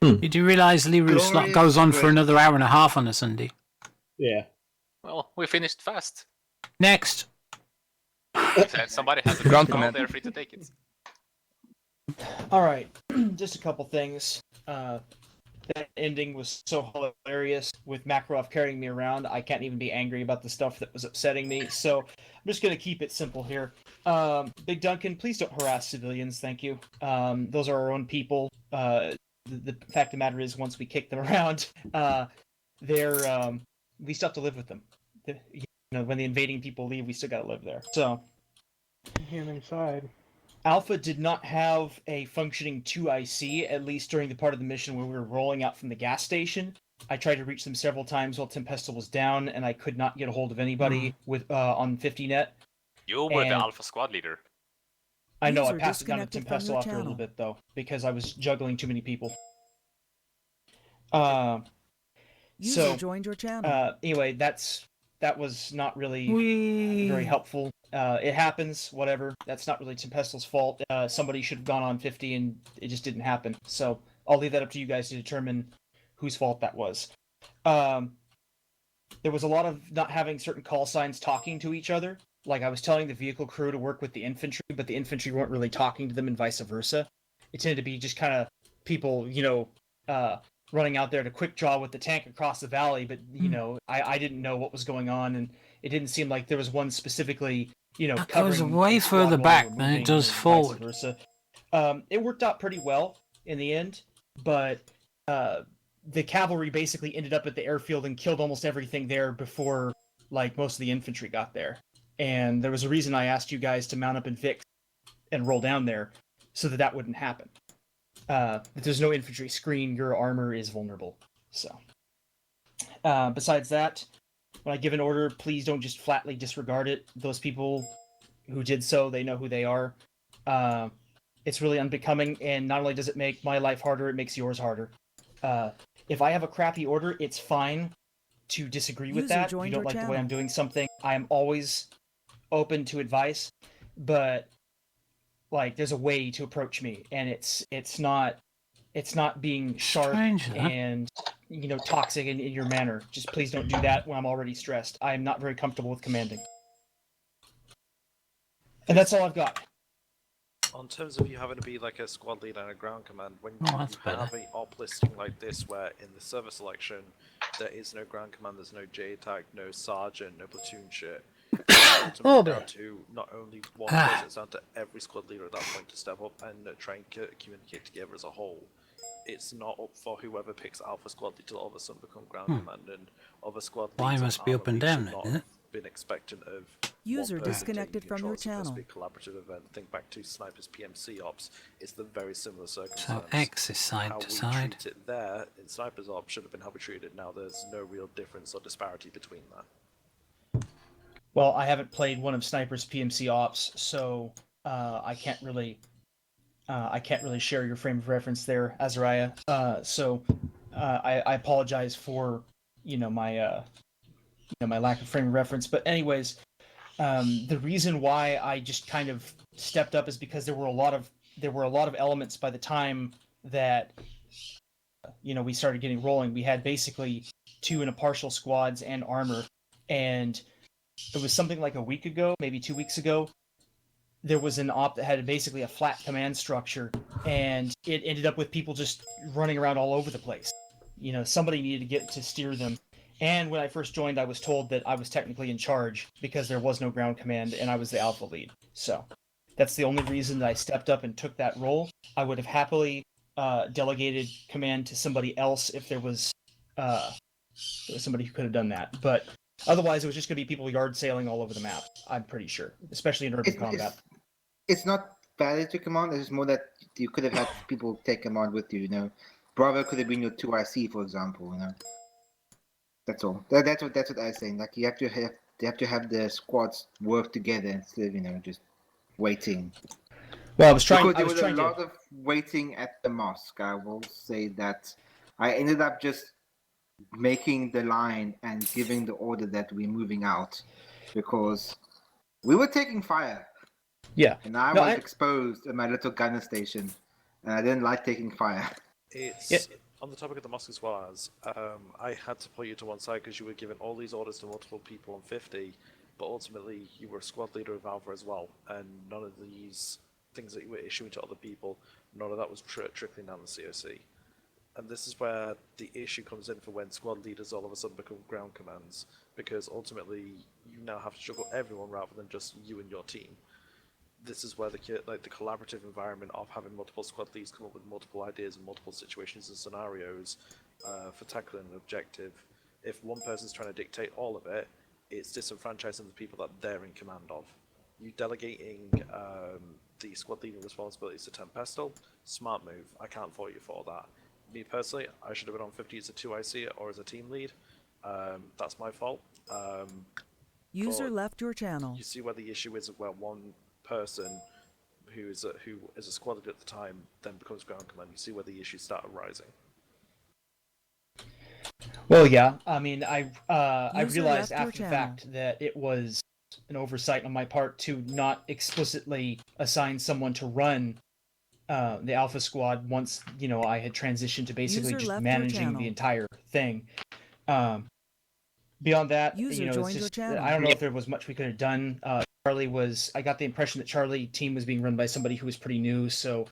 Did you realise Leroy's slot Glorious goes on for great. another hour and a half on a Sunday? Yeah. Well, we finished fast. Next. Said somebody has a Ground call, command. they're free to take it. All right, just a couple things. That ending was so hilarious with Makarov carrying me around. I can't even be angry about the stuff that was upsetting me. So I'm just gonna keep it simple here. Big Duncan, please don't harass civilians. Thank you. Those are our own people. The fact of the matter is, once we kick them around, we still have to live with them. When the invading people leave, we still gotta live there. So. Him inside. Alpha did not have a functioning 2IC, at least during the part of the mission where we were rolling out from the gas station. I tried to reach them several times while Tempestal was down, and I could not get a hold of anybody with on 50net. You were the And- alpha squad leader. I know, I User passed it down to disconnected from Tempestal your after a little channel. bit, though, because I was juggling too many people. User joined your channel. Anyway, that was not really Whee! very helpful. It happens, whatever. That's not really Tempestal's fault. Somebody should have gone on 50 and it just didn't happen. So I'll leave that up to you guys to determine whose fault that was. There was a lot of not having certain call signs talking to each other. Like I was telling the vehicle crew to work with the infantry, but the infantry weren't really talking to them and vice versa. it tended to be just kind of people, running out there to quick draw with the tank across the valley. But I didn't know what was going on, and it didn't seem like there was one specifically, That covering goes way the squad further while they back were than it moving, does and forward. vice versa. It worked out pretty well in the end, but the cavalry basically ended up at the airfield and killed almost everything there before like most of the infantry got there. And there was a reason I asked you guys to mount up and fix and roll down there so that wouldn't happen. If there's no infantry screen, your armor is vulnerable. So, besides that, when I give an order, please don't just flatly disregard it. Those people who did so, they know who they are. It's really unbecoming, and not only does it make my life harder, it makes yours harder. If I have a crappy order, it's fine to disagree with that. If you don't like the way I'm doing something, I am always open to advice, but like there's a way to approach me, and it's not being sharp Strange, huh? and toxic in your manner. Just please don't do that when I'm already stressed. I am not very comfortable with commanding. And that's all I've got. On terms of you having to be like a squad leader and a ground command, when Oh, you that's better. have a op listing like this where in the server selection there is no ground command, there's no J-tag, no sergeant, no platoon shit, it's down to not only one person, it's down to every squad leader at that point to step up and try and communicate together as a whole. It's not up for whoever picks Alpha Squad lead to all of a sudden become ground command, and other squad leads Line must be up and down, not isn't it? been expectant of User one person disconnected taking from your control. It's channel. supposed to be a collaborative event. Think back to Sniper's PMC Ops. It's the very similar So circumstance. X is side how to we side. treat it there in Sniper's Ops should have been how we treated it now. There's no real difference or disparity between that. Well, I haven't played one of Sniper's PMC Ops, so I can't really share your frame of reference there, Azariah. I apologize for my lack of frame of reference. But anyways, the reason why I just kind of stepped up is because there were a lot of elements by the time that we started getting rolling. We had basically 2 and a partial squads and armor, and it was something like a week ago, maybe 2 weeks ago, there was an op that had basically a flat command structure, and it ended up with people just running around all over the place. Somebody needed to get to steer them. And when I first joined, I was told that I was technically in charge because there was no ground command and I was the alpha lead. So that's the only reason that I stepped up and took that role. I would have happily delegated command to somebody else if there was somebody who could have done that. But otherwise, it was just going to be people yard sailing all over the map, I'm pretty sure, especially in urban combat. It's not valid to command, it's more that you could have had people take command with you, Bravo could have been your 2IC, for example, That's all. That's what I was saying. Like you have to have the squads work together instead of just waiting. Well, I was trying. Because there was a lot of waiting at the mosque. I will say that I ended up just making the line and giving the order that we're moving out because we were taking fire. Yeah. And I was exposed at my little gunner station, and I didn't like taking fire. It's on the topic of the mosque as well as I had to pull you to one side because you were giving all these orders to multiple people on 50, but ultimately you were a squad leader of Alpha as well, and none of these things that you were issuing to other people, none of that was trickling down the COC. And this is where the issue comes in for when squad leaders all of a sudden become ground commands, because ultimately you now have to juggle everyone rather than just you and your team. This is where the collaborative environment of having multiple squad leads come up with multiple ideas and multiple situations and scenarios for tackling an objective. If one person's trying to dictate all of it, it's disenfranchising the people that they're in command of. You delegating the squad leading responsibilities to Tempestal, smart move. I can't fault you for that. Me personally, I should have been on 50 as a 2IC or as a team lead. That's my fault. User left your channel. You see where the issue is where one person who is a squad leader at the time then becomes ground command. You see where the issues start arising. Well, yeah. I mean, I realized after the fact that it was an oversight on my part to not explicitly assign someone to run the Alpha Squad once I had transitioned to basically just managing the entire thing. Beyond that, it's just, I don't know if there was much we could have done. I got the impression that Charlie team was being run by somebody who was pretty new, so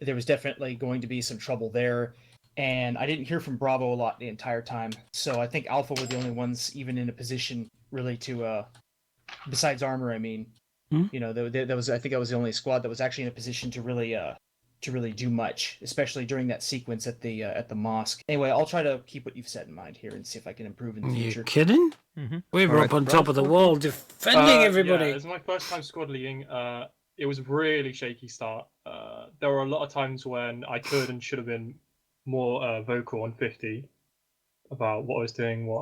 there was definitely going to be some trouble there. And I didn't hear from Bravo a lot the entire time. So I think Alpha were the only ones even in a position really to, besides Armor, I mean, you know, that was, I think I was the only squad that was actually in a position to really do much, especially during that sequence at the mosque. Anyway, I'll try to keep what you've set in mind here and see if I can improve in the future. You kidding? We were up on top of the wall defending everybody. Yeah, it was my first time squad leading. It was a really shaky start. There were a lot of times when I could and should have been more vocal on 50 about what I was doing,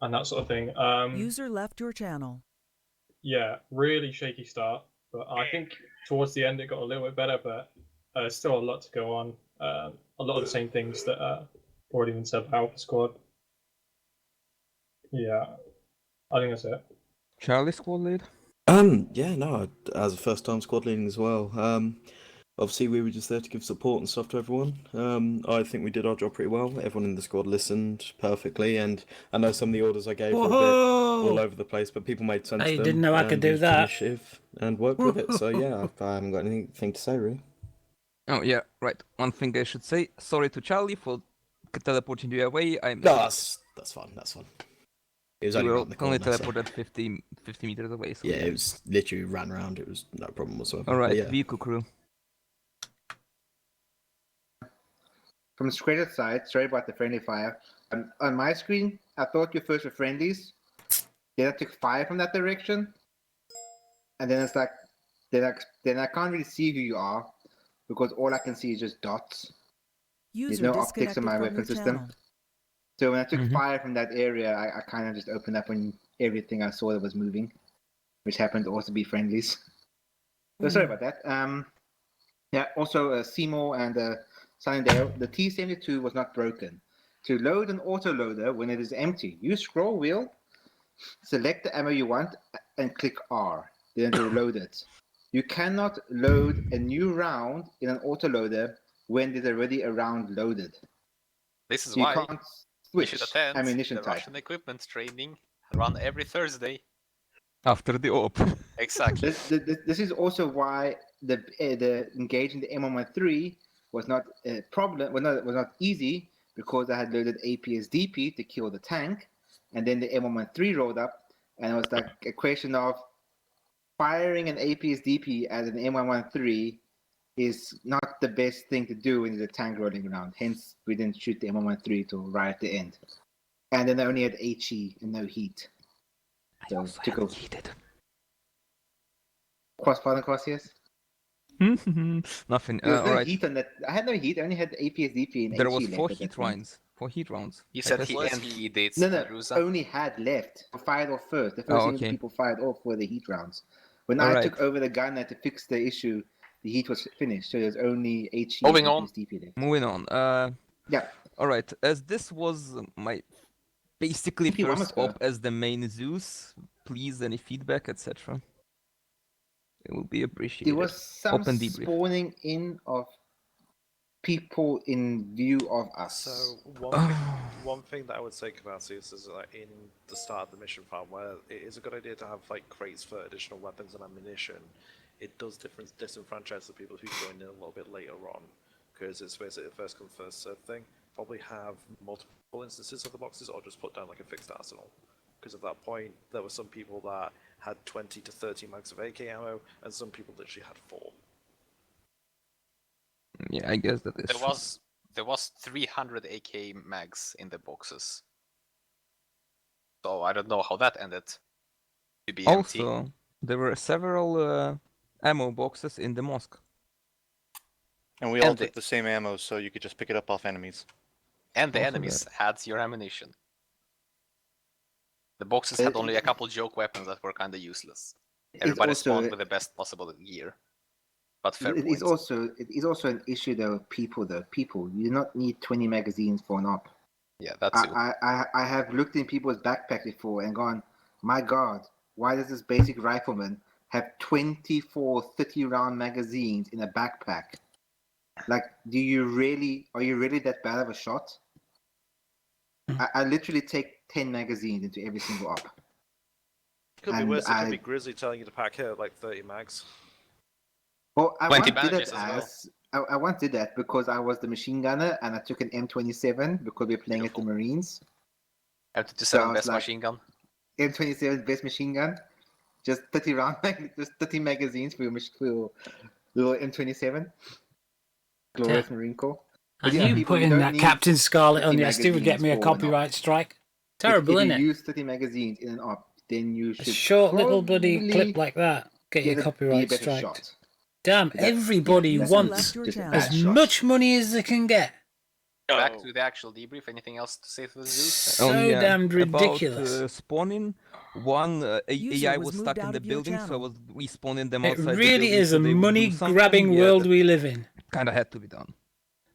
and that sort of thing. User left your channel. Yeah, really shaky start, but I think towards the end it got a little bit better, but still a lot to go on. A lot of the same things that already been said about Alpha Squad. Yeah, I think that's it. Charlie squad lead? Yeah, no, as a first time squad leading as well. Obviously we were just there to give support and stuff to everyone. I think we did our job pretty well. Everyone in the squad listened perfectly, and I know some of the orders I gave were a bit all over the place, but people made sense of them. Didn't know I could do used that. Initiative and worked with it. So yeah, I haven't got anything to say really. Oh yeah, right. One thing I should say. Sorry to Charlie for teleporting you away. No, that's fine. That's fine. It was only around the corner. Only teleported 50 meters away. So yeah, it was literally ran around. It was no problem whatsoever. All right, yeah. vehicle crew. From the credit side, sorry about the friendly fire. On my screen, I thought you first were friendlies. Then I took fire from that direction, and then it's like, then I can't really see who you are because all I can see is just dots. There's no optics in my weapon system. So when I took fire from that area, I kind of just opened up on everything I saw that was moving, which happened to also be friendlies. So sorry about that. Yeah, also Seymour and Sunnydale, the T-72 was not broken. To load an autoloader when it is empty, use scroll wheel, select the ammo you want, and click R. Then to load it. You cannot load a new round in an autoloader when there's already a round loaded. This is You why can't switch you should attend ammunition the type. Russian equipment training run every Thursday. After the op. Exactly. This is also why the engaging the M113 was not a problem. Was not easy because I had loaded APS-DP to kill the tank, and then the M113 rolled up, and it was like a question of firing an APS-DP as an M113 is not the best thing to do when there's a tank rolling around. Hence, we didn't shoot the M113 till right at the end. And then I only had HE and no heat. So to go. Cross, yes? Nothing. There was no Alright. heat on that. I had no heat. I only had APS-DP and There HE was left 4 at that heat point. rounds. 4 heat rounds. You I said tested. he and he did. No, Rusa. only had left. Fired off first. The first thing okay. people fired off were the heat rounds. When All I right. took over the gun to fix the issue, the heat was finished. So there's only HE Moving and on. APS-DP left. Moving on. Yeah. Alright, as this was my basically Thank you, first Amateur. op as the main Zeus, please any feedback, etc. It will be appreciated. There was some Open debrief. spawning in of people in view of us. So one thing that I would say about this is like in the start of the mission farm, where it is a good idea to have like crates for additional weapons and ammunition. It does disenfranchise the people who join in a little bit later on, because it's basically a first come first served thing. Probably have multiple instances of the boxes, or just put down like a fixed arsenal. Because at that point, there were some people that had 20 to 30 mags of AK ammo, and some people literally had 4. Yeah, I guess that is. There was 300 AK mags in the boxes. So I don't know how that ended. To be empty. Also, there were several ammo boxes in the mosque. And we all took the same ammo, so you could just pick it up off enemies. And the Also enemies had your ammunition. The boxes had only a couple joke weapons that were kind of useless. Everybody spawned with the best possible gear. But fair it is also an issue though of people though. People, you do not need 20 magazines for an op. Yeah, that's it. I have looked in people's backpack before and gone, my god, why does this basic rifleman have 24 30-round magazines in a backpack? Like, are you really that bad of a shot? I literally take 10 magazines into every single op. Could be worse. It could be Grizzly telling you to pack here like 30 mags. Well, I 20 once did bandages it as well. as I once did that because I was the machine gunner and I took an M27 because we were playing at the Marines. M27 best machine gun. M27 best machine gun. Just 30 round, just 30 magazines for your little M27. Glorious Marine Corps. And yeah, you people, putting don't that need Captain Scarlet 30 on yesterday would get me a magazines for an copyright op. strike. Terrible, if isn't it? you use 30 magazines in an op, then you A should short little bloody probably clip like that get you be a copyright better striked. shot. Damn, That's- everybody that's wants just a bad as shot. much money as they can get. Back to the actual debrief. Anything else to say for the Zeus? So damned ridiculous. About spawning, one User AI was was moved stuck in out the of your building, so I channel. was respawning them It outside the really building. is so a they would do money-grabbing something. world that we live in. Kind of had to be done.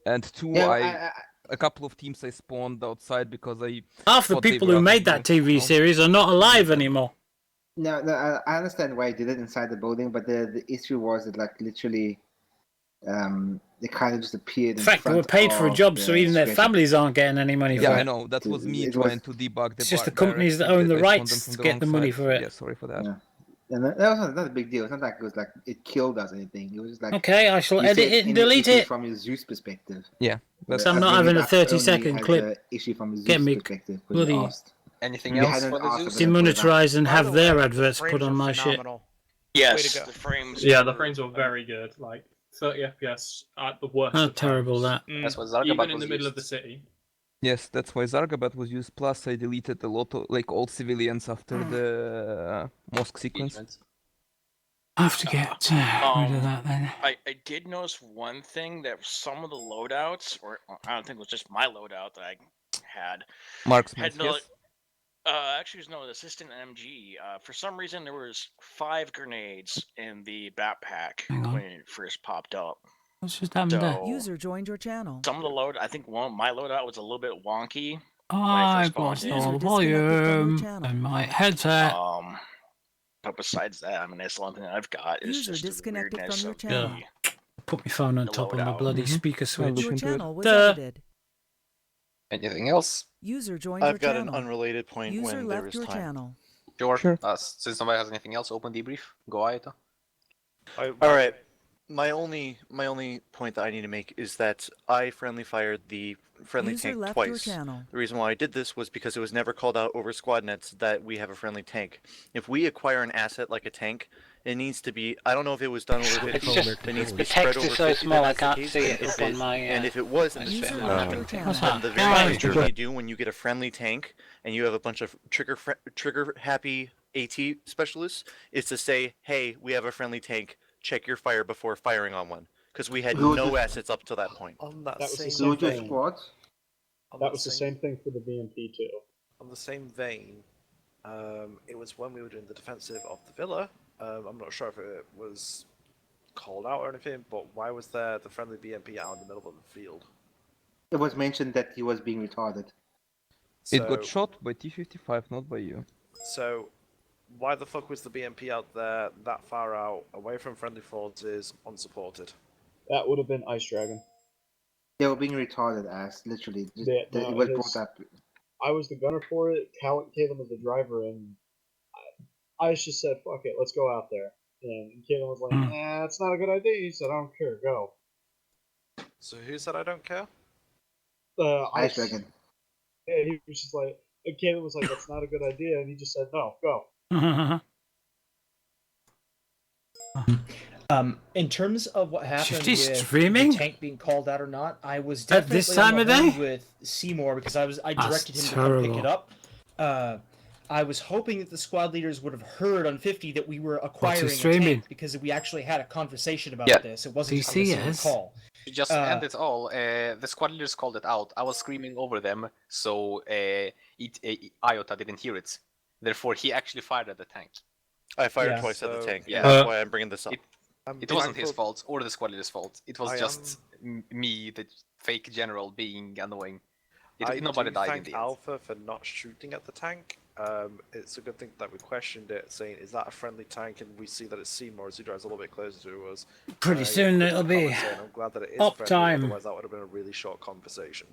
And two, Yeah, a couple of teams I spawned outside because I Half the thought they people were who out of made that TV series are not alive anymore. No, I understand why he did it inside the building, but the issue was that like literally, they kind of just appeared In in fact, they front were paid for a of job, the so even their shredder. families aren't getting any money for Yeah, it. I know. That was me It trying was- to debug the It's just the barracks companies that that own the I spawned them rights from to the get wrong the money side, for so it. Yeah, sorry for that. Yeah. And that was a big deal. It's not like it was like it killed us or anything. It was just like Okay, I shall you edit said it and in the delete issue it. from your Zeus perspective. Yeah, So I'm I not bring having it a up 30-second only as clip. the issue from a Zeus Get me perspective. When you bloody asked. Anything You else hadn't for the asked Zeus? about it, put it up. Demonetize and By have the their way, adverts the put frames on are my shit. phenomenal. Yes, go. the frames. Yeah, the were- frames were very good. Like 30 FPS at the worst. How of terrible times. that. That's what Zargabat Even in was the middle of used. the city. Yes, that's why Zargabat was used. Plus, I deleted a lot of all civilians after the mosque sequence. I have to get rid of that then. I did notice one thing that some of the loadouts, or I don't think it was just my loadout that I had. Marksmith, had no, yes. Actually, it was no assistant MG. For some reason, there was 5 grenades in the backpack when it first popped up. What's just happened there? So User joined your channel. some of the load, I think my loadout was a little bit wonky. I've lost all volume and my headset. But besides that, I mean, that's the only thing I've got is User just disconnected the weirdness from your of channel. Put my phone on the top of my loadout. bloody speaker switch. Your channel was Duh. edited. Anything else? User joined I've your got channel. an unrelated point User when there left was your time. channel. Sure. Since nobody has anything else, open debrief. Go Aita. All right. My only point that I need to make is that I friendly fired the friendly User tank left your twice. channel. The reason why I did this was because it was never called out over squad nets that we have a friendly tank. If we acquire an asset like a tank, it needs to be, I don't know if it was done over 50, just- it needs to the be spread text over is so 50. small, then I that's the can't case, see and it if up on my, and if it was, then User it's left your channel. then the very next thing you do when you get a friendly tank and you have a bunch of trigger happy AT specialists is to say, hey, we have a friendly tank, check your fire before firing on one. Because we had no assets up to that point. On that, That was the same same vein, thing. on That was the same thing for the VMP too. On the same vein, it was when we were doing the defensive of the villa. I'm not sure if it was called out or anything, but why was there the friendly BMP out in the middle of the field? It was mentioned that he was being retarded. It got shot by T-55, not by you. So, why the fuck was the BMP out there that far out, away from friendly forces, unsupported? That would have been Ice Dragon. They were being retarded, literally. Just, Yeah, no, it was it brought is- up. I was the gunner for it. Caleb was the driver, and I just said, "Fuck it, let's go out there." And Caleb was like, "Nah, it's not a good idea." He said, "I don't care, go." So who said I don't care? Ice Dragon. Yeah, he was just like, and Caleb was like, "That's not a good idea," and he just said, "No, go." In terms of what happened She's with streaming? the tank being called out or not, I was At definitely this time on of the horn day? with Seymour because I That's directed him to come pick terrible. it up. I was hoping that the squad leaders would have heard on 50 that we were acquiring a streaming? tank because we actually had a conversation about Yeah. this. It wasn't just a DC, single yes. call. To just end it all, the squad leaders called it out. I was screaming over them, so Iota didn't hear it. Therefore, he actually fired at the tank. I fired twice at the So- tank. Yeah. And that's why I'm bringing this up. It wasn't his fault or the squad leader's fault. It was I just me, the fake general, being annoying. Nobody do died in thank the end. Alpha for not shooting at the tank. It's a good thing that we questioned it, saying, is that a friendly tank? And we see that it's Seymour as he drives a little bit closer to us. Pretty soon quick it'll be comment saying, I'm glad that it is up friendly, time. otherwise that would have been a really short conversation.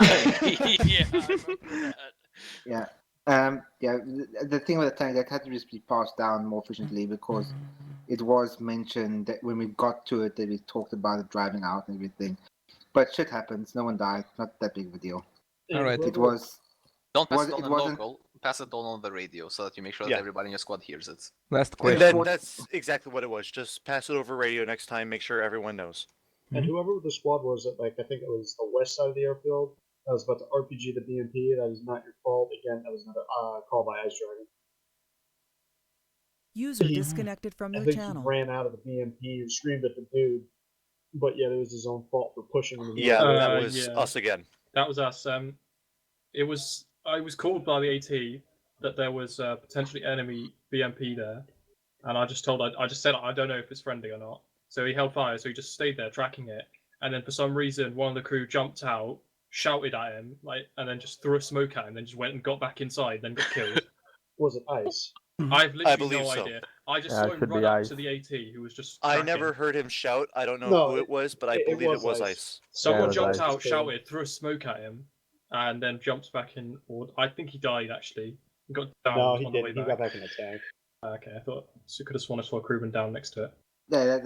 Yeah, I remember that. Yeah. The thing with the tank that had to just be passed down more efficiently because it was mentioned that when we got to it, that we talked about it driving out and everything. But shit happens. No one died. Not that big of a deal. All right. It was. Don't pass it it on in wasn't. local. Pass it on the radio so that you make sure that Yeah. everybody in your squad hears it. Last And question. That's exactly what it was. Just pass it over radio next time. Make sure everyone knows. And whoever the squad was at, like, I think it was the west side of the airfield, that was about to RPG the BMP, that is not your fault. Again, that was another call by Ice Dragon. User He- disconnected from I your think channel. he ran out of the BMP and screamed at the dude, but yet it was his own fault for pushing him. Yeah, that was us again. That was us. I was called by the AT that there was potentially enemy BMP there, and I just said I don't know if it's friendly or not. So he held fire, so he just stayed there tracking it, and then for some reason one of the crew jumped out, shouted at him, and then just threw a smoke at him, then just went and got back inside, then got killed. Was it Ice? I've literally believe no so. idea. I just Yeah, saw it him should run be up Ice. to the AT, who was just. I tracking. never heard him shout. I don't know No, who it was, but I it believe it was was Ice. Ice. Someone was jumped Ice. out, shouted, threw a smoke at him, and then jumped back in. Or I think he died actually. He got down No, on he the did. way He back. got back in the tank. Okay, I thought so could have sworn I saw a crewman down next to it. Yeah,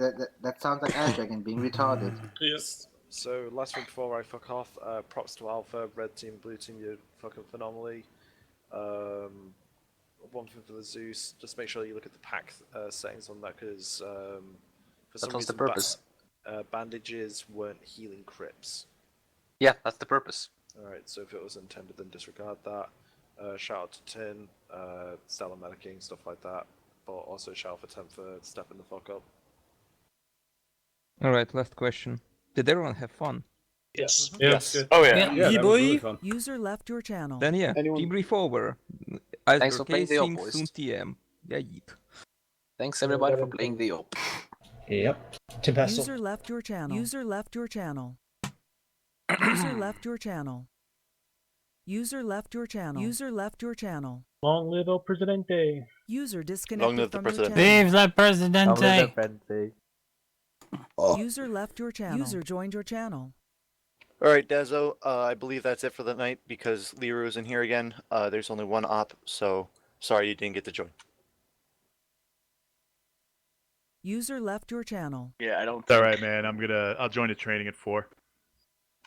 that sounds like Ice Dragon being retarded. Yes. So last thing before I fuck off, props to Alpha, red team, blue team, you're fucking phenomenally. One thing for the Zeus, just make sure you look at the pack settings on that, because for some That's the reason purpose. bandages weren't healing crips. Yeah, that's the purpose. Alright, so if it was intended, then disregard that. Shout out to Tin, stellar medicing, stuff like that. But also shout out for Tin for stepping the fuck up. All right. Last question. Did everyone have fun? Yes. Yes. Good. Oh yeah. Yeah, that was really fun. User left your channel. Then yeah. Anyone- Debrief over. Thanks for Icebreaker playing the op, casing, boys. soon TM. Yeah, yeet. Thanks everybody for playing the op. Yep. Tim Pestle. User left your channel. User left your channel. User left your channel. User left your channel. User left your channel. Long live El Presidente. User Long disconnected live the from your president. channel. Vive la Presidente! User left your channel. User joined your channel. All right, Dezo. I believe that's it for the night because Liru isn't here again. There's only one op, so sorry you didn't get to join. User left your channel. Yeah, I don't. It's all right, man. I'll join the training at 4.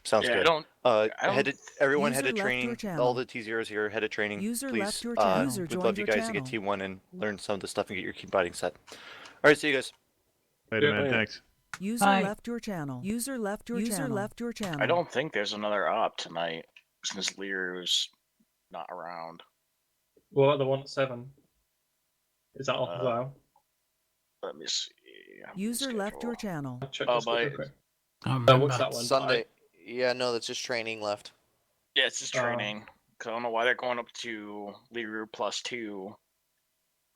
Sounds Yeah, I good. don't- Everyone User headed left training. your channel. All the T0s here headed training. User Please, left your channel. User we'd joined love you your guys to get channel. T1 and learn some of the stuff and get your key binding set. All right, see you guys. Later, Yeah, man. later. Thanks. User Hi. left your channel. User left your channel. User left your channel. I don't think there's another op tonight since Lear's not around. Well, the one at 7. Is that off as well? Let me see. User left your channel. I'll check Oh, this real but quick. I What's that one? Sunday. Yeah, no, that's just training left. yeah, it's just training. 'Cause I don't know why they're going up to Lear +2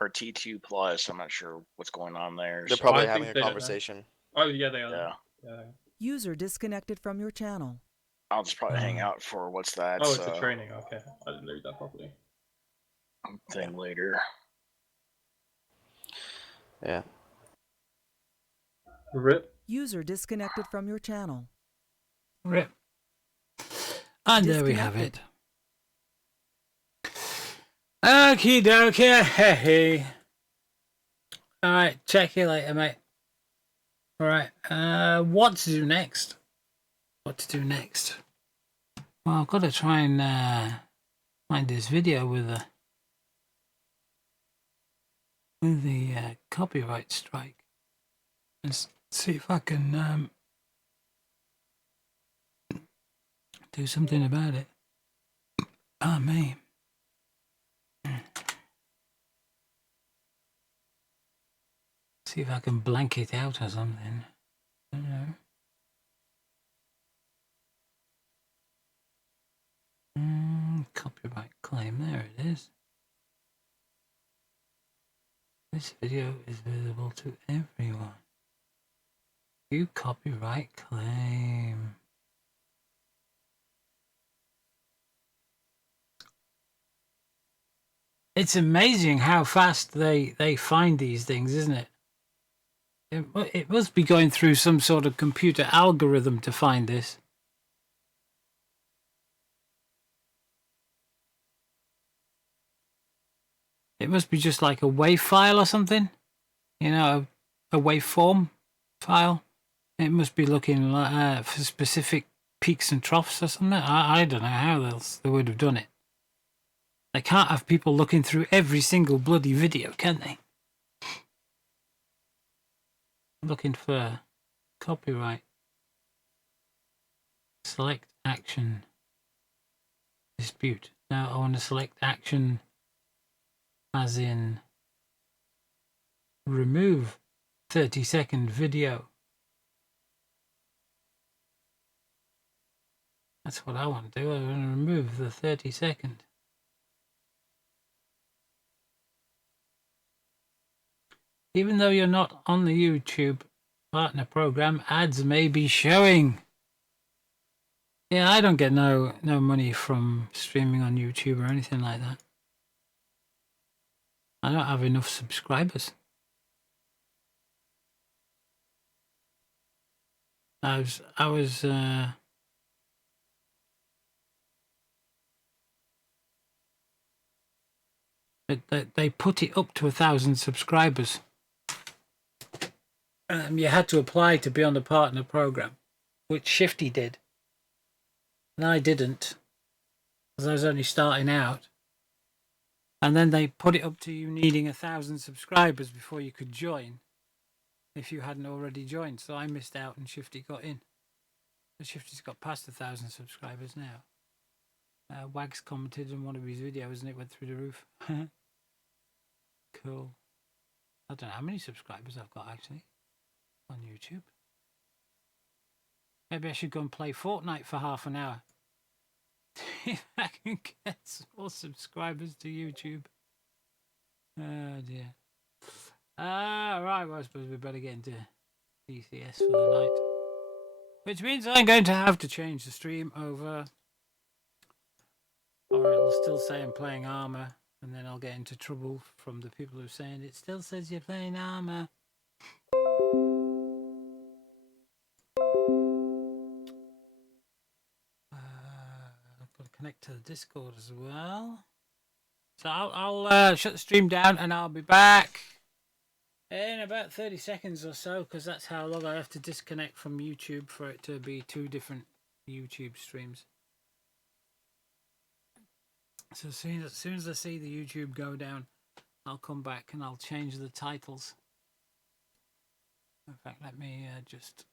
or T2 plus. I'm not sure what's going on there. They're so- probably I having think a they don't know. conversation. Oh yeah, they are. Yeah. Yeah. User disconnected from your channel. I'll just probably hang out for what's that Oh, it's a training. Okay, I didn't read that properly. thing later. Yeah. Rip. User disconnected from your channel. Rip. And there we have it. Okie dokie. Hey. Alright, check you later, mate. Alright, what to do next? What to do next? Well, I've got to try and find this video with the copyright strike. Let's see if I can do something about it. Ah, me. See if I can blank it out or something. I don't know. Copyright claim, there it is. This video is visible to everyone. You copyright claim. It's amazing how fast they find these things, isn't it? It must be going through some sort of computer algorithm to find this. It must be just like a WAV file or something. You know, a waveform file. It must be looking for specific peaks and troughs or something. I don't know how else they would have done it. They can't have people looking through every single bloody video, can they? Looking for copyright. Select action. Dispute. Now I want to select action as in remove 30-second video. That's what I want to do. I want to remove the 30-second. Even though you're not on the YouTube partner program, ads may be showing. Yeah, I don't get no money from streaming on YouTube or anything like that. I don't have enough subscribers. They put it up to 1,000 subscribers. You had to apply to be on the partner program, which Shifty did. And I didn't, because I was only starting out. And then they put it up to you needing 1,000 subscribers before you could join, if you hadn't already joined. So I missed out and Shifty got in. So Shifty's got past 1,000 subscribers now. Wags commented on one of his videos and it went through the roof. Cool. I don't know how many subscribers I've got actually on YouTube. Maybe I should go and play Fortnite for half an hour. If I can get some more subscribers to YouTube. Oh dear. Right, well I suppose we better get into DCS for the night. Which means I'm going to have to change the stream over. Or it'll still say I'm playing Armour. And then I'll get into trouble from the people who are saying it still says you're playing Armour. I've got to connect to the Discord as well. So I'll shut the stream down and I'll be back in about 30 seconds or so, because that's how long I have to disconnect from YouTube for it to be 2 different YouTube streams. So as soon as I see the YouTube go down, I'll come back and I'll change the titles. In fact, let me just...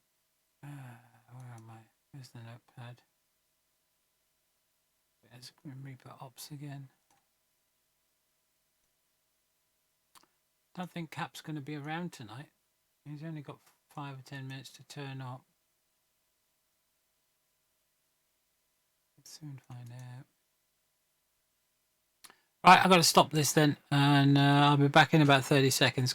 where am I? Where's the notepad? There's GrimReaper Ops again. Don't think Cap's going to be around tonight. He's only got 5 or 10 minutes to turn up. Let's soon find out. Right, I've got to stop this then, and I'll be back in about 30 seconds.